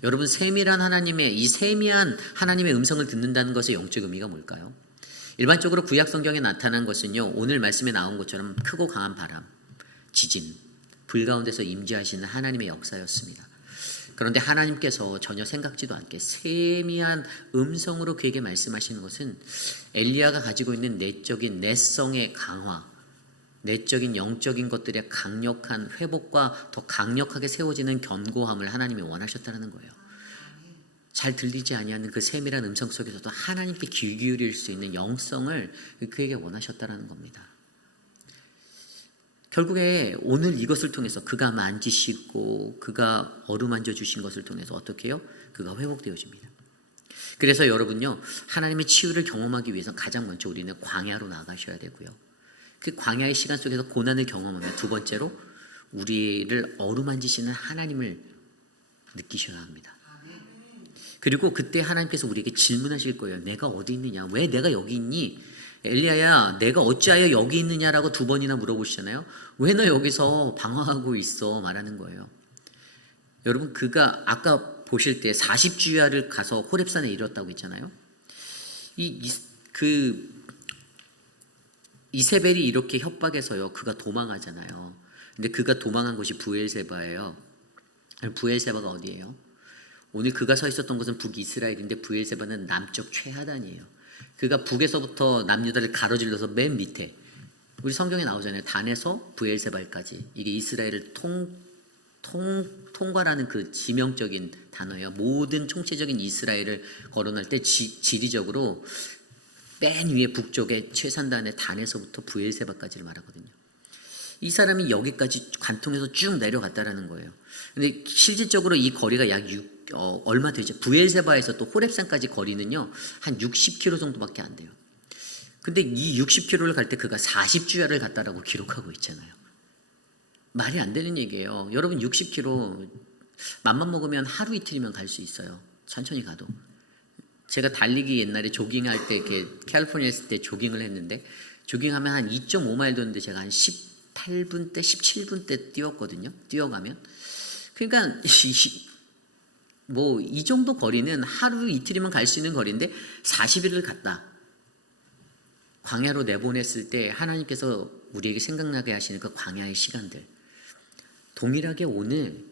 여러분 세밀한 하나님의 이 세미한 하나님의 음성을 듣는다는 것의 영적 의미가 뭘까요? 일반적으로 구약 성경에 나타난 것은요. 오늘 말씀에 나온 것처럼 크고 강한 바람, 지진, 불 가운데서 임재하시는 하나님의 역사였습니다. 그런데 하나님께서 전혀 생각지도 않게 세미한 음성으로 그에게 말씀하시는 것은 엘리야가 가지고 있는 내적인 내성의 강화, 내적인 영적인 것들의 강력한 회복과 더 강력하게 세워지는 견고함을 하나님이 원하셨다는 거예요. 잘 들리지 아니하는 그 세밀한 음성 속에서도 하나님께 귀 기울일 수 있는 영성을 그에게 원하셨다는 겁니다. 결국에 오늘 이것을 통해서 그가 만지시고 그가 어루만져 주신 것을 통해서 어떻게 해요? 그가 회복되어집니다. 그래서 여러분요 하나님의 치유를 경험하기 위해서 가장 먼저 우리는 광야로 나가셔야 되고요. 그 광야의 시간 속에서 고난을 경험하며 두 번째로 우리를 어루만지시는 하나님을 느끼셔야 합니다. 그리고 그때 하나님께서 우리에게 질문하실 거예요. 내가 어디 있느냐? 왜 내가 여기 있니? 엘리야야 내가 어찌하여 여기 있느냐라고 두 번이나 물어보시잖아요. 왜 너 여기서 방황하고 있어? 말하는 거예요. 여러분 그가 아까 보실 때 40주야를 가서 호렙산에 이뤘다고 했잖아요. 이세벨이 이렇게 협박해서요 그가 도망하잖아요. 근데 그가 도망한 곳이 부엘세바예요. 부엘세바가 어디예요? 오늘 그가 서 있었던 곳은 북이스라엘인데 부엘세바는 남쪽 최하단이에요. 그가 북에서부터 남유다를 가로질러서 맨 밑에 우리 성경에 나오잖아요. 단에서 부엘세발까지 이게 이스라엘을 통과라는 그 지명적인 단어예요. 모든 총체적인 이스라엘을 거론할 때 지리적으로 맨 위에 북쪽의 최산단의 단에서부터 부엘세바까지를 말하거든요. 이 사람이 여기까지 관통해서 쭉 내려갔다라는 거예요. 근데 실질적으로 이 거리가 얼마 되죠? 부엘세바에서 또 호렙산까지 거리는요 한 60km 정도밖에 안 돼요. 근데 이 60km를 갈 때 그가 40주야를 갔다라고 기록하고 있잖아요. 말이 안 되는 얘기예요. 여러분 60km 맘만 먹으면 하루 이틀이면 갈 수 있어요. 천천히 가도. 제가 달리기 옛날에 조깅할 때 이렇게 캘리포니아에 있을 때 조깅을 했는데 조깅하면 한 2.5마일 도는데 제가 한 18분 때 17분 때 뛰었거든요. 뛰어가면 그러니까 뭐 이 정도 거리는 하루 이틀이면 갈 수 있는 거리인데 40일을 갔다. 광야로 내보냈을 때 하나님께서 우리에게 생각나게 하시는 그 광야의 시간들 동일하게 오늘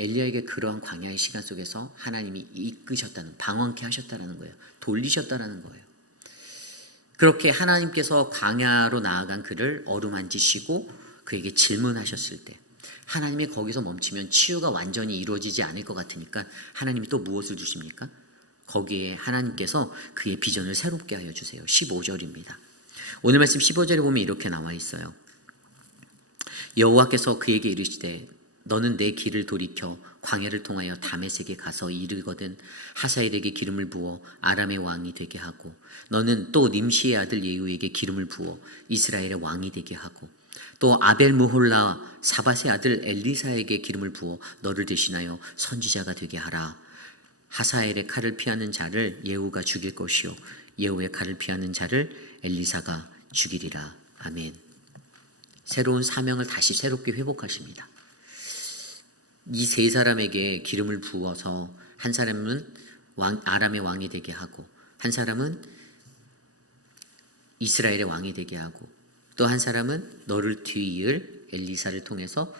엘리야에게 그러한 광야의 시간 속에서 하나님이 이끄셨다는 방황케 하셨다는 거예요. 돌리셨다는 거예요. 그렇게 하나님께서 광야로 나아간 그를 어루만지시고 그에게 질문하셨을 때 하나님이 거기서 멈추면 치유가 완전히 이루어지지 않을 것 같으니까 하나님이 또 무엇을 주십니까? 거기에 하나님께서 그의 비전을 새롭게 하여 주세요. 15절입니다. 오늘 말씀 15절에 보면 이렇게 나와 있어요. 여호와께서 그에게 이르시되 너는 내 길을 돌이켜 광야를 통하여 다메섹에 가서 이르거든 하사엘에게 기름을 부어 아람의 왕이 되게 하고 너는 또 님시의 아들 예후에게 기름을 부어 이스라엘의 왕이 되게 하고 또 아벨무홀라 사밧의 아들 엘리사에게 기름을 부어 너를 대신하여 선지자가 되게 하라. 하사엘의 칼을 피하는 자를 예후가 죽일 것이요 예후의 칼을 피하는 자를 엘리사가 죽이리라. 아멘. 새로운 사명을 다시 새롭게 회복하십니다. 이 세 사람에게 기름을 부어서 한 사람은 아람의 왕이 되게 하고 한 사람은 이스라엘의 왕이 되게 하고 또 한 사람은 너를 뒤이을 엘리사를 통해서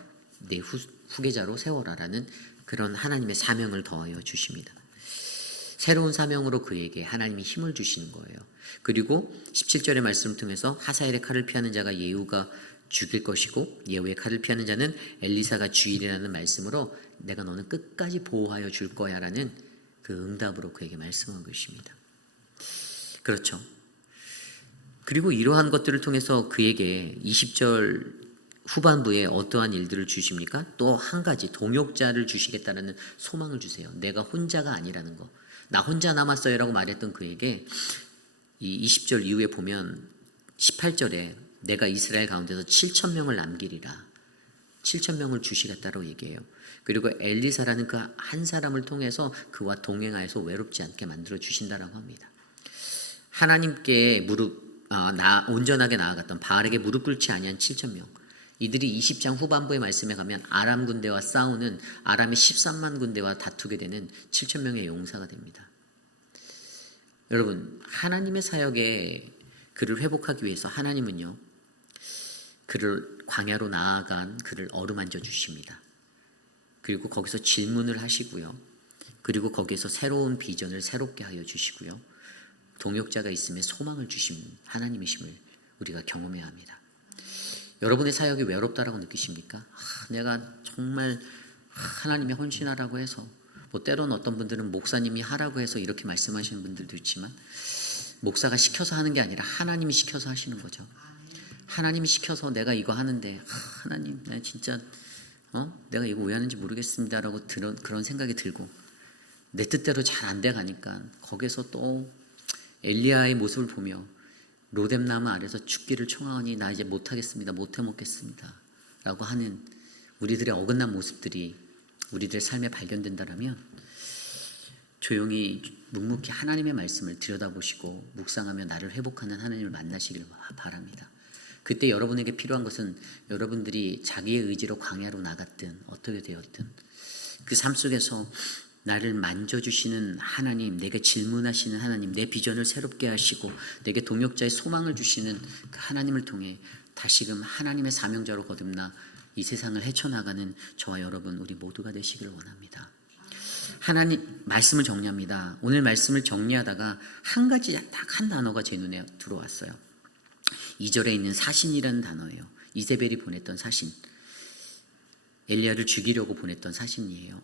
내 후계자로 세워라라는 그런 하나님의 사명을 더하여 주십니다. 새로운 사명으로 그에게 하나님이 힘을 주시는 거예요. 그리고 17절의 말씀을 통해서 하사엘의 칼을 피하는 자가 예후가 죽일 것이고 예후의 칼을 피하는 자는 엘리사가 죽이리라는 말씀으로 내가 너는 끝까지 보호하여 줄 거야 라는 그 응답으로 그에게 말씀한 것입니다. 그렇죠. 그리고 이러한 것들을 통해서 그에게 20절 후반부에 어떠한 일들을 주십니까? 또 한 가지 동역자를 주시겠다는 소망을 주세요. 내가 혼자가 아니라는 거. 나 혼자 남았어요 라고 말했던 그에게 이 20절 이후에 보면 18절에 내가 이스라엘 가운데서 7,000명을 남기리라. 7,000명을 주시겠다고 얘기해요. 그리고 엘리사라는 그 한 사람을 통해서 그와 동행하여서 외롭지 않게 만들어 주신다라고 합니다. 하나님께 온전하게 나아갔던 바알에게 무릎 꿇지 아니한 7,000명. 이들이 20장 후반부의 말씀에 가면 아람 군대와 싸우는 아람의 13만 군대와 다투게 되는 7,000명의 용사가 됩니다. 여러분, 하나님의 사역에 그를 회복하기 위해서 하나님은요, 그를 광야로 나아간 그를 어루만져 주십니다. 그리고 거기서 질문을 하시고요. 그리고 거기에서 새로운 비전을 새롭게 하여 주시고요. 동역자가 있음에 소망을 주신 하나님이심을 우리가 경험해야 합니다. 여러분의 사역이 외롭다라고 느끼십니까? 내가 정말 하나님의 헌신하라고 해서 때로는 어떤 분들은 목사님이 하라고 해서 이렇게 말씀하시는 분들도 있지만 목사가 시켜서 하는 게 아니라 하나님이 시켜서 하시는 거죠. 하나님이 시켜서 내가 이거 하는데 하나님 나 진짜 내가 이거 왜 하는지 모르겠습니다라고 그런 생각이 들고 내 뜻대로 잘 안 돼 가니까 거기서 또 엘리야의 모습을 보며 로뎀나무 아래서 죽기를 청하오니 나 이제 못하겠습니다. 못해 먹겠습니다. 라고 하는 우리들의 어긋난 모습들이 우리들의 삶에 발견된다면 조용히 묵묵히 하나님의 말씀을 들여다보시고 묵상하며 나를 회복하는 하나님을 만나시길 바랍니다. 그때 여러분에게 필요한 것은 여러분들이 자기의 의지로 광야로 나갔든 어떻게 되었든 그 삶 속에서 나를 만져주시는 하나님, 내게 질문하시는 하나님, 내 비전을 새롭게 하시고 내게 동역자의 소망을 주시는 그 하나님을 통해 다시금 하나님의 사명자로 거듭나 이 세상을 헤쳐나가는 저와 여러분 우리 모두가 되시기를 원합니다. 하나님 말씀을 정리합니다. 오늘 말씀을 정리하다가 한 가지 딱 한 단어가 제 눈에 들어왔어요. 2절에 있는 사신이라는 단어예요. 이세벨이 보냈던 사신, 엘리야를 죽이려고 보냈던 사신이에요.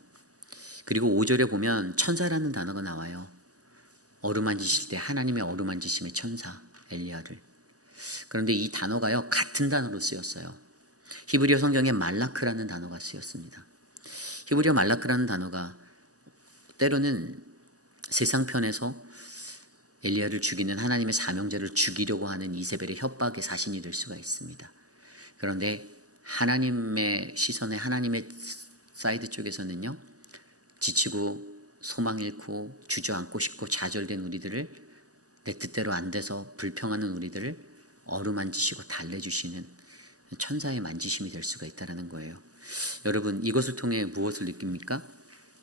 그리고 5절에 보면 천사라는 단어가 나와요. 어루만지실 때 하나님의 어루만지심의 천사 엘리야를. 그런데 이 단어가요 같은 단어로 쓰였어요. 히브리어 성경에 말라크라는 단어가 쓰였습니다. 히브리어 말라크라는 단어가 때로는 세상편에서 엘리야를 죽이는 하나님의 사명자를 죽이려고 하는 이세벨의 협박의 사신이 될 수가 있습니다. 그런데 하나님의 시선에 하나님의 사이드 쪽에서는요, 지치고 소망 잃고 주저앉고 싶고 좌절된 우리들을 내 뜻대로 안 돼서 불평하는 우리들을 어루만지시고 달래주시는 천사의 만지심이 될 수가 있다는 거예요. 여러분 이것을 통해 무엇을 느낍니까?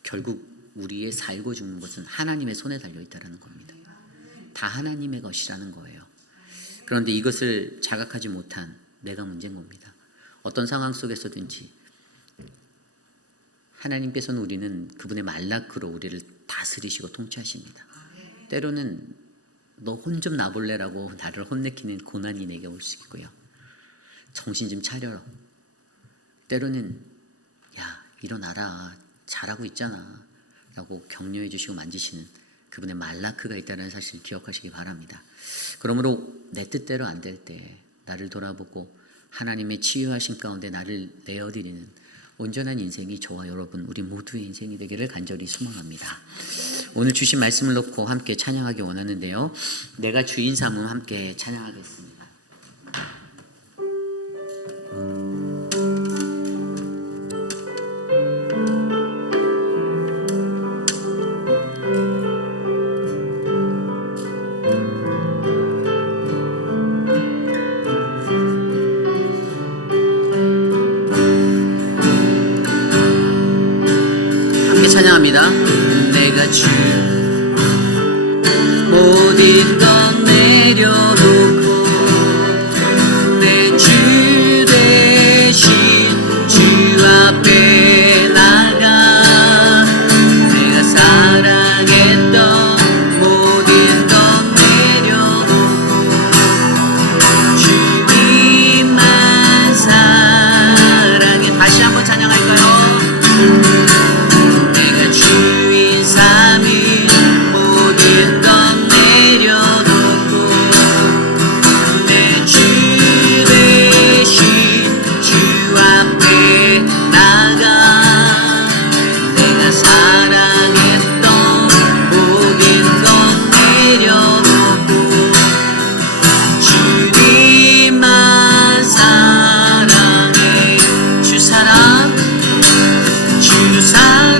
결국 우리의 살고 죽는 것은 하나님의 손에 달려있다는 겁니다. 다 하나님의 것이라는 거예요. 그런데 이것을 자각하지 못한 내가 문제인 겁니다. 어떤 상황 속에서든지 하나님께서는 우리는 그분의 말라크로 우리를 다스리시고 통치하십니다. 때로는 너 혼 좀 나볼래라고 나를 혼내키는 고난이 내게 올 수 있고요. 정신 좀 차려라. 때로는 일어나라, 잘하고 있잖아 라고 격려해 주시고 만지시는 그분의 말라크가 있다는 사실 기억하시기 바랍니다. 그러므로 내 뜻대로 안 될 때 나를 돌아보고 하나님의 치유하심 가운데 나를 내어드리는 온전한 인생이 저와 여러분 우리 모두의 인생이 되기를 간절히 소망합니다. 오늘 주신 말씀을 놓고 함께 찬양하기 원하는데요, 내가 주인 삼음 함께 찬양하겠습니다. 찬양합니다. 내가 주 모든 것 내려놓고 내 주 대신 주 앞에 나가 내가 사랑했던 모든 것 내려놓고 주님만 사랑해. 다시 한번 찬양할까요? 주인 삼위 모든 것 내려놓고 내 주 대신 주 앞에 나가 내가 사랑했던 모든 것 내려놓고 주님만 사랑해. 주 사랑 주 사랑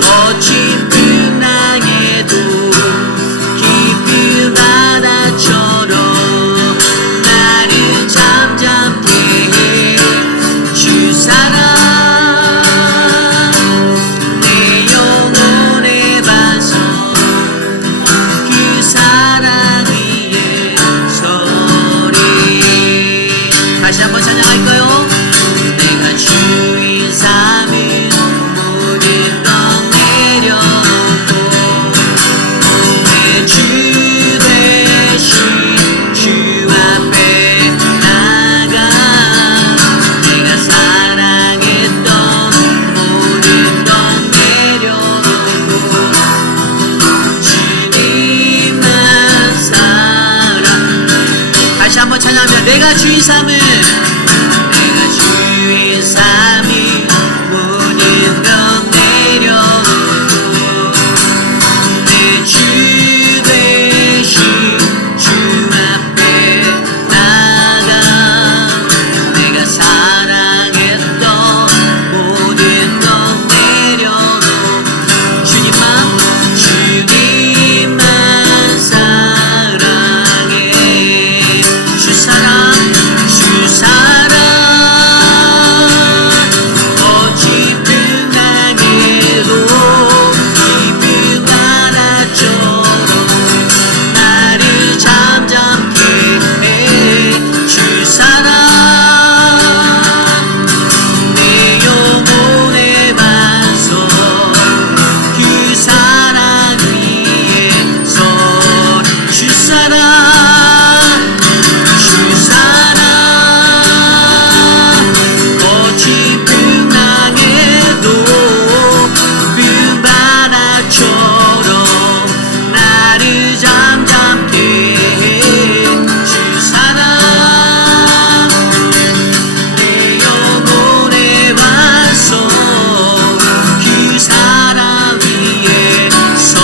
거친 풍랑에도 깊은 바다처럼 나를 잠잠케 해. 주 사랑 내 영혼의 반석 그 사랑 위에 서리. 다시 한번 찬양할까요? 내가 주인 삼은 모든 것 내려놓고 내 주 대신 주 앞에 나가 내가 사랑했던 모든 것 내려놓고 주님만 사랑. 다시 한번 찬양합니다. 내가 주인 삼은 주인 삼위 모든 것 내려놓고 내 주 대신 주 앞에 나가 내가 사랑했던 모든 것 내려놓고 주님만 사랑해. 주 사랑 주 사랑 거친 풍랑에도 깊은 바다처럼 나를 잠잠케 해. 주 사랑 내 영혼의 반석 그 사랑 위에서 주 사랑 주 사랑 거친 풍랑에도 깊은 바다처럼 나를 잠잠케 해. 주 사랑 내 영혼의 반석 그 사랑 위에서.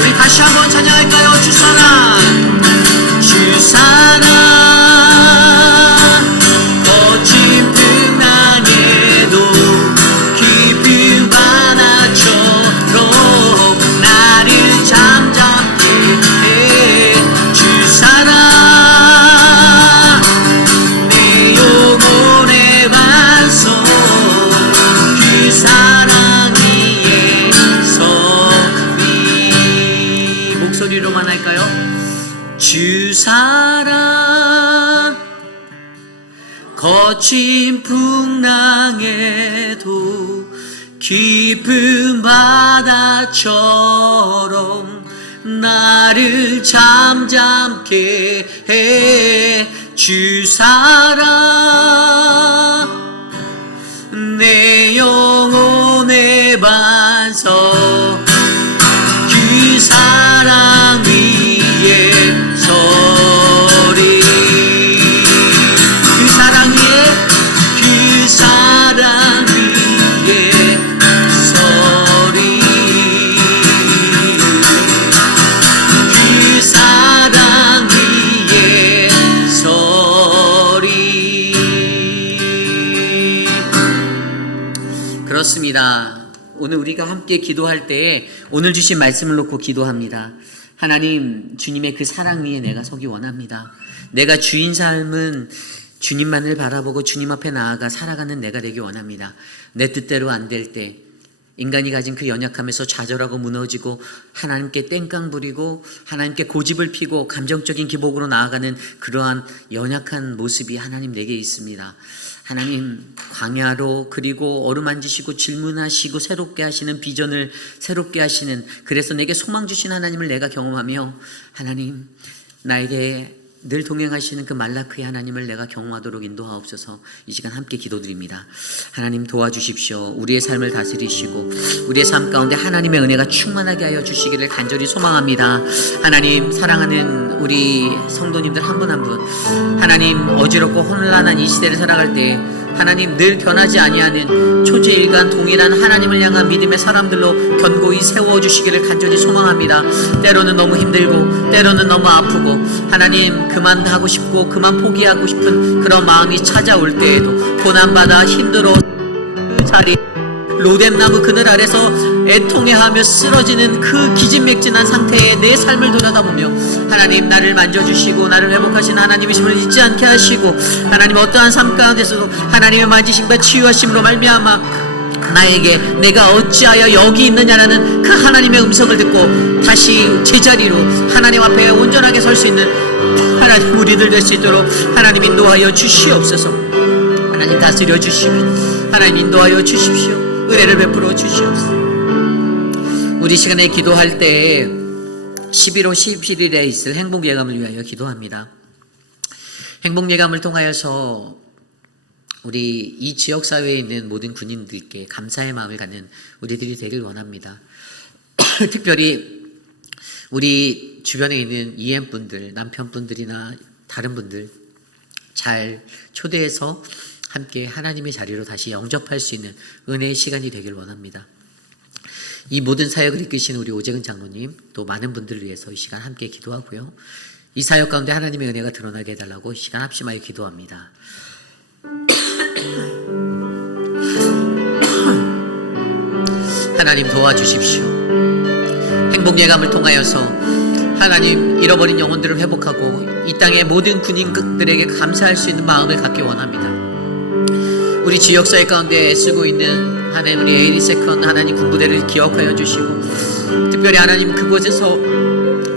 우리 다시 한번 찬양할까요? 주 사랑 주 사랑 거친 풍랑에도 깊은 바다처럼 나를 잠잠케 해. 주 사랑 내 영혼의 반석 그 사랑 위에서 위. 목소리로만 할까요? 주 사랑 거친 풍랑에도 깊은 바다처럼 나를 잠잠케 해. 주 사랑 나눴습니다. 오늘 우리가 함께 기도할 때에 오늘 주신 말씀을 놓고 기도합니다. 하나님, 주님의 그 사랑 위에 내가 서기 원합니다. 내가 주인 삶은 주님만을 바라보고 주님 앞에 나아가 살아가는 내가 되기 원합니다. 내 뜻대로 안 될 때 인간이 가진 그 연약함에서 좌절하고 무너지고 하나님께 땡깡 부리고 하나님께 고집을 피고 감정적인 기복으로 나아가는 그러한 연약한 모습이 하나님 내게 있습니다. 하나님, 광야로 그리고 어루만지시고 질문하시고 새롭게 하시는 비전을 새롭게 하시는, 그래서 내게 소망 주신 하나님을 내가 경험하며 하나님, 나에게 늘 동행하시는 그 말라크의 하나님을 내가 경험하도록 인도하옵소서. 이 시간 함께 기도드립니다. 하나님 도와주십시오. 우리의 삶을 다스리시고 우리의 삶 가운데 하나님의 은혜가 충만하게 하여 주시기를 간절히 소망합니다. 하나님, 사랑하는 우리 성도님들 한 분 한 분, 하나님, 어지럽고 혼란한 이 시대를 살아갈 때 하나님, 늘 변하지 아니하는 초제일관 동일한 하나님을 향한 믿음의 사람들로 견고히 세워주시기를 간절히 소망합니다. 때로는 너무 힘들고 때로는 너무 아프고 하나님, 그만하고 싶고 그만 포기하고 싶은 그런 마음이 찾아올 때에도 고난받아 힘들어 그 자리 로뎀나무 그늘 아래서 애통해하며 쓰러지는 그 기진맥진한 상태의 내 삶을 돌아다보며 하나님, 나를 만져주시고 나를 회복하신 하나님이심을 잊지 않게 하시고 하나님, 어떠한 삶 가운데서도 하나님의 만지심과 치유하심으로 말미암아 나에게 내가 어찌하여 여기 있느냐라는 그 하나님의 음성을 듣고 다시 제자리로 하나님 앞에 온전하게 설 수 있는 하나님 우리들 될 수 있도록 하나님 인도하여 주시옵소서. 하나님 다스려 주시고 하나님 인도하여 주십시오. 은혜를 베풀어 주시옵소서. 우리 시간에 기도할 때 11월 11일에 있을 행복예감을 위하여 기도합니다. 행복예감을 통하여서 우리 이 지역사회에 있는 모든 군인들께 감사의 마음을 갖는 우리들이 되길 원합니다. 특별히 우리 주변에 있는 EM분들, 남편분들이나 다른 분들 잘 초대해서 함께 하나님의 자리로 다시 영접할 수 있는 은혜의 시간이 되길 원합니다. 이 모든 사역을 이끄신 우리 오재근 장로님, 또 많은 분들을 위해서 이 시간 함께 기도하고요. 이 사역 가운데 하나님의 은혜가 드러나게 해달라고 이 시간 합심하여 기도합니다. 하나님 도와주십시오. 행복예감을 통하여서 하나님, 잃어버린 영혼들을 회복하고 이 땅의 모든 군인들에게 감사할 수 있는 마음을 갖기 원합니다. 우리 지역사회 가운데 애쓰고 있는 하나님, 우리 에이리 세컨 하나님 군부대를 기억하여 주시고 특별히 하나님, 그곳에서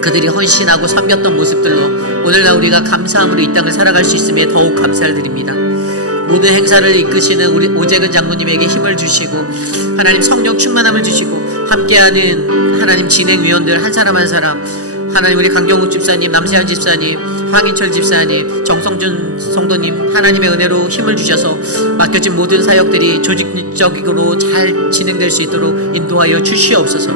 그들이 헌신하고 섬겼던 모습들로 오늘날 우리가 감사함으로 이 땅을 살아갈 수 있음에 더욱 감사를 드립니다. 모든 행사를 이끄시는 우리 오재근 장로님에게 힘을 주시고 하나님, 성령 충만함을 주시고 함께하는 하나님 진행위원들 한 사람 한 사람, 하나님, 우리 강경욱 집사님, 남세현 집사님, 황인철 집사님, 정성준 성도님, 하나님의 은혜로 힘을 주셔서 맡겨진 모든 사역들이 조직적으로 잘 진행될 수 있도록 인도하여 주시옵소서.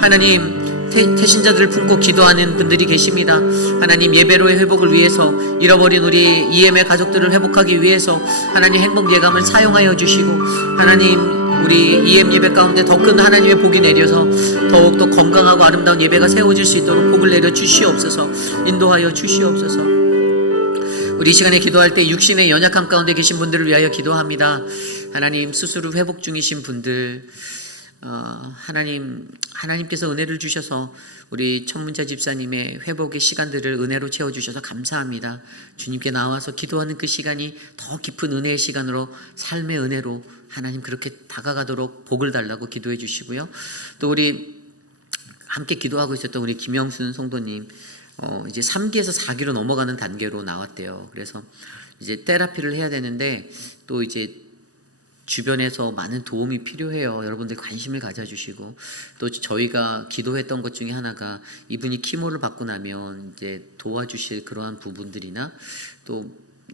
하나님, 태신자들을 품고 기도하는 분들이 계십니다. 하나님, 예배로의 회복을 위해서 잃어버린 우리 EM의 가족들을 회복하기 위해서 하나님, 행복예감을 사용하여 주시고 하나님, 우리 EM 예배 가운데 더 큰 하나님의 복이 내려서 더욱더 건강하고 아름다운 예배가 세워질 수 있도록 복을 내려 주시옵소서. 인도하여 주시옵소서. 우리 이 시간에 기도할 때 육신의 연약함 가운데 계신 분들을 위하여 기도합니다. 하나님, 스스로 회복 중이신 분들, 하나님께서 은혜를 주셔서 우리 천문자 집사님의 회복의 시간들을 은혜로 채워주셔서 감사합니다. 주님께 나와서 기도하는 그 시간이 더 깊은 은혜의 시간으로, 삶의 은혜로 하나님 그렇게 다가가도록 복을 달라고 기도해 주시고요. 또 우리 함께 기도하고 있었던 우리 김영순 성도님, 이제 3기에서 4기로 넘어가는 단계로 나왔대요. 그래서 이제 테라피를 해야 되는데 또 이제 주변에서 많은 도움이 필요해요. 여러분들 관심을 가져주시고, 또 저희가 기도했던 것 중에 하나가 이분이 키모를 받고 나면 이제 도와주실 그러한 부분들이나 또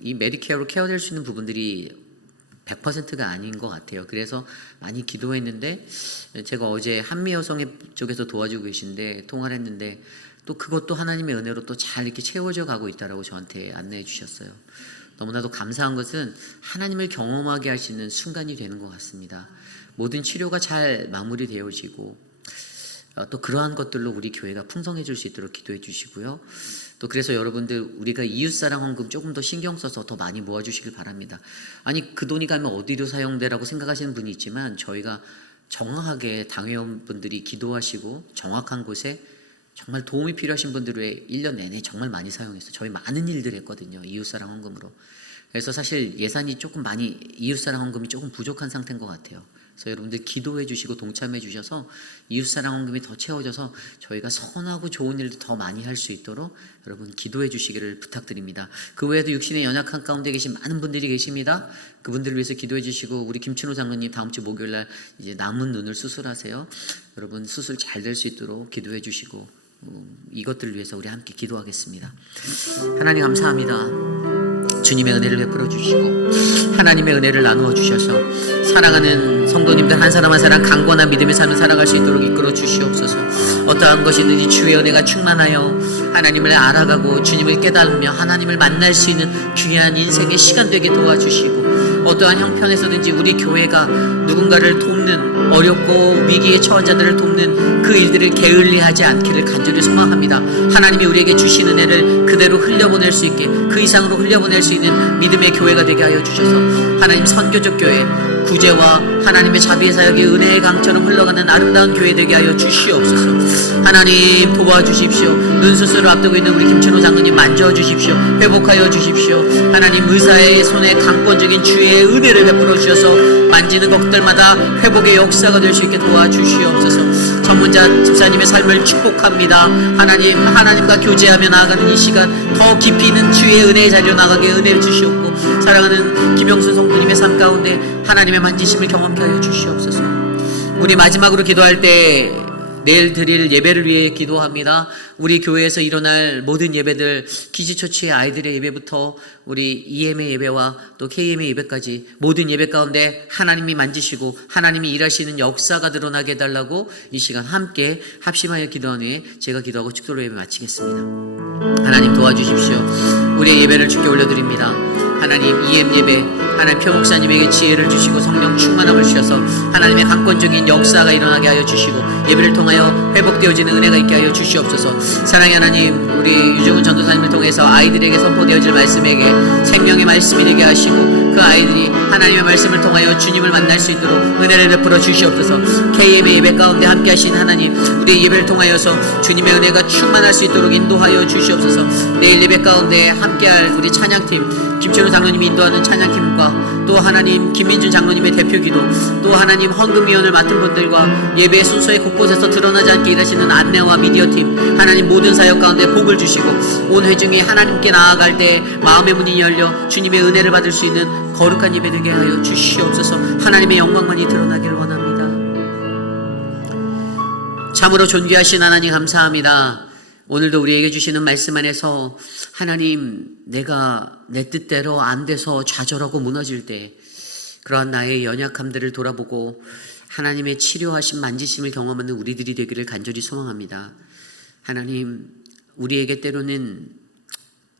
이 메디케어로 케어될 수 있는 부분들이 100%가 아닌 것 같아요. 그래서 많이 기도했는데 제가 어제 한미여성회 쪽에서 도와주고 계신데 통화를 했는데 또 그것도 하나님의 은혜로 또 잘 이렇게 채워져 가고 있다라고 저한테 안내해 주셨어요. 너무나도 감사한 것은 하나님을 경험하게 하시는 순간이 되는 것 같습니다. 모든 치료가 잘 마무리되어지고 또 그러한 것들로 우리 교회가 풍성해질 수 있도록 기도해 주시고요. 또 그래서 여러분들 우리가 이웃사랑 헌금 조금 더 신경 써서 더 많이 모아주시길 바랍니다. 아니 그 돈이 가면 어디로 사용되라고 생각하시는 분이 있지만 저희가 정확하게 당회원분들이 기도하시고 정확한 곳에 정말 도움이 필요하신 분들을 위해 1년 내내 정말 많이 사용했어요. 저희 많은 일들 했거든요. 이웃사랑 헌금으로. 그래서 사실 예산이 조금 많이 이웃사랑 헌금이 조금 부족한 상태인 것 같아요. 그래서 여러분들 기도해 주시고 동참해 주셔서 이웃사랑 헌금이 더 채워져서 저희가 선하고 좋은 일도 더 많이 할 수 있도록 여러분 기도해 주시기를 부탁드립니다. 그 외에도 육신의 연약한 가운데 계신 많은 분들이 계십니다. 그분들을 위해서 기도해 주시고 우리 김춘호 장로님 다음 주 목요일 날 이제 남은 눈을 수술하세요. 여러분 수술 잘 될 수 있도록 기도해 주시고 이것들을 위해서 우리 함께 기도하겠습니다. 하나님 감사합니다. 주님의 은혜를 베풀어 주시고 하나님의 은혜를 나누어 주셔서 사랑하는 성도님들 한 사람 한 사람 강건한 믿음의 삶을 살아갈 수 있도록 이끌어 주시옵소서. 어떠한 것이든지 주의 은혜가 충만하여 하나님을 알아가고 주님을 깨달으며 하나님을 만날 수 있는 귀한 인생의 시간 되게 도와주시고 어떠한 형편에서든지 우리 교회가 누군가를 돕는 어렵고 위기에 처한 자들을 돕는 그 일들을 게을리하지 않기를 간절히 소망합니다. 하나님이 우리에게 주신 은혜를 그대로 흘려보낼 수 있게 그 이상으로 흘려보낼 수 있는 믿음의 교회가 되게 하여 주셔서 하나님 선교적 교회 구제와 하나님의 자비의 사역이 은혜의 강처럼 흘러가는 아름다운 교회 되게 하여 주시옵소서. 하나님 도와주십시오. 눈수술을 앞두고 있는 우리 김춘호 장로님 만져주십시오. 회복하여 주십시오. 하나님 의사의 손에 강권적인 주의 은혜를 베풀어 주셔서 만지는 것들마다 회복의 역사가 될 수 있게 도와주시옵소서. 전문자 집사님의 삶을 축복합니다. 하나님 하나님과 교제하며 나아가는 이 시간 더 깊이 있는 주의 은혜의 자리로 나가게 은혜를 주시옵고 사랑하는 김영순 성도님의 삶 가운데 하나님의 만지심을 경험케 하여 주시옵소서. 우리 마지막으로 기도할 때 내일 드릴 예배를 위해 기도합니다. 우리 교회에서 일어날 모든 예배들 기지처치의 아이들의 예배부터 우리 EM의 예배와 또 KM의 예배까지 모든 예배 가운데 하나님이 만지시고 하나님이 일하시는 역사가 드러나게 해달라고 이 시간 함께 합심하여 기도한 후에 제가 기도하고 축도로 예배 마치겠습니다. 하나님 도와주십시오. 우리의 예배를 주께 올려드립니다. 하나님 EM 예배 하나님 표 목사님에게 지혜를 주시고 성령 충만함을 주셔서 하나님의 강권적인 역사가 일어나게 하여 주시고 예배를 통하여 회복되어지는 은혜가 있게 하여 주시옵소서. 사랑의 하나님 우리 유정훈 전도사님을 통해서 아이들에게 선포되어질 말씀에게 생명의 말씀이 되게 하시고 그 아이들이 하나님의 말씀을 통하여 주님을 만날 수 있도록 은혜를 베풀어 주시옵소서. KM의 예배 가운데 함께 하신 하나님 우리의 예배를 통하여서 주님의 은혜가 충만할 수 있도록 인도하여 주시옵소서. 내일 예배 가운데 함께할 우리 찬양팀 김춘호 장로님이 인도하는 찬양팀과 또 하나님 김민준 장로님의 대표기도 또 하나님 헌금위원을 맡은 분들과 예배의 순서의 곳곳에서 드러나지 않게 일하시는 안내와 미디어팀 하나님 모든 사역 가운데 복을 주시고 온 회중이 하나님께 나아갈 때 마음의 문이 열려 주님의 은혜를 받을 수 있는 거룩한 예배 되게 하여 주시옵소서. 하나님의 영광만이 드러나기를 원합니다. 참으로 존귀하신 하나님 감사합니다. 오늘도 우리에게 주시는 말씀 안에서 하나님 내가 내 뜻대로 안 돼서 좌절하고 무너질 때 그러한 나의 연약함들을 돌아보고 하나님의 치료하신 만지심을 경험하는 우리들이 되기를 간절히 소망합니다. 하나님 우리에게 때로는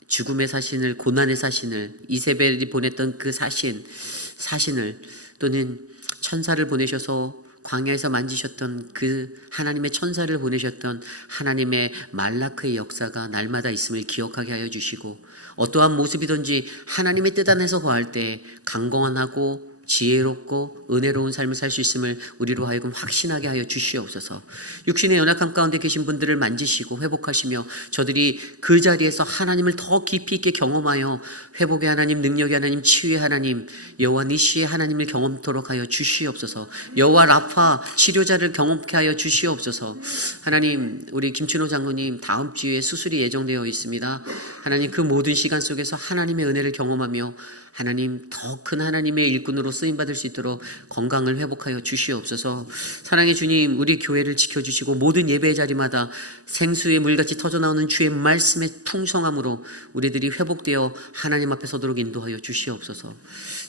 죽음의 사신을 고난의 사신을 이세벨이 보냈던 그 사신을 또는 천사를 보내셔서 광야에서 만지셨던 그 하나님의 천사를 보내셨던 하나님의 말라크의 역사가 날마다 있음을 기억하게 하여 주시고 어떠한 모습이든지 하나님의 뜻 안에서 거할 때 강건하고 지혜롭고 은혜로운 삶을 살 수 있음을 우리로 하여금 확신하게 하여 주시옵소서. 육신의 연약함 가운데 계신 분들을 만지시고 회복하시며 저들이 그 자리에서 하나님을 더 깊이 있게 경험하여 회복의 하나님, 능력의 하나님, 치유의 하나님, 여호와 니시의 하나님을 경험토록 하여 주시옵소서. 여호와 라파 치료자를 경험케 하여 주시옵소서. 하나님 우리 김춘호 장로님 다음 주에 수술이 예정되어 있습니다. 하나님 그 모든 시간 속에서 하나님의 은혜를 경험하며 하나님 더 큰 하나님의 일꾼으로 쓰임받을 수 있도록 건강을 회복하여 주시옵소서. 사랑의 주님 우리 교회를 지켜주시고 모든 예배의 자리마다 생수의 물같이 터져나오는 주의 말씀의 풍성함으로 우리들이 회복되어 하나님 앞에 서도록 인도하여 주시옵소서.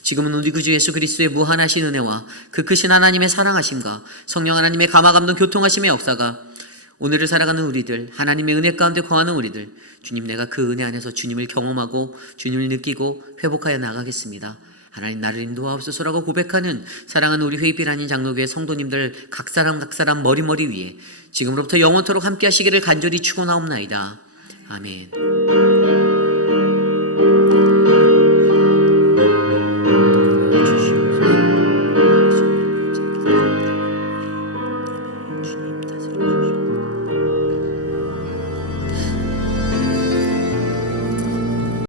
지금은 우리 구주 예수 그리스도의 무한하신 은혜와 그 크신 하나님의 사랑하심과 성령 하나님의 감화감동 교통하심의 역사가 오늘을 살아가는 우리들 하나님의 은혜 가운데 거하는 우리들 주님 내가 그 은혜 안에서 주님을 경험하고 주님을 느끼고 회복하여 나가겠습니다. 하나님 나를 인도하옵소서라고 고백하는 사랑하는 우리 회의빌 아닌 장로교회 성도님들 각 사람 머리 위에 지금으로부터 영원토록 함께 하시기를 간절히 축원하옵나이다. 아멘.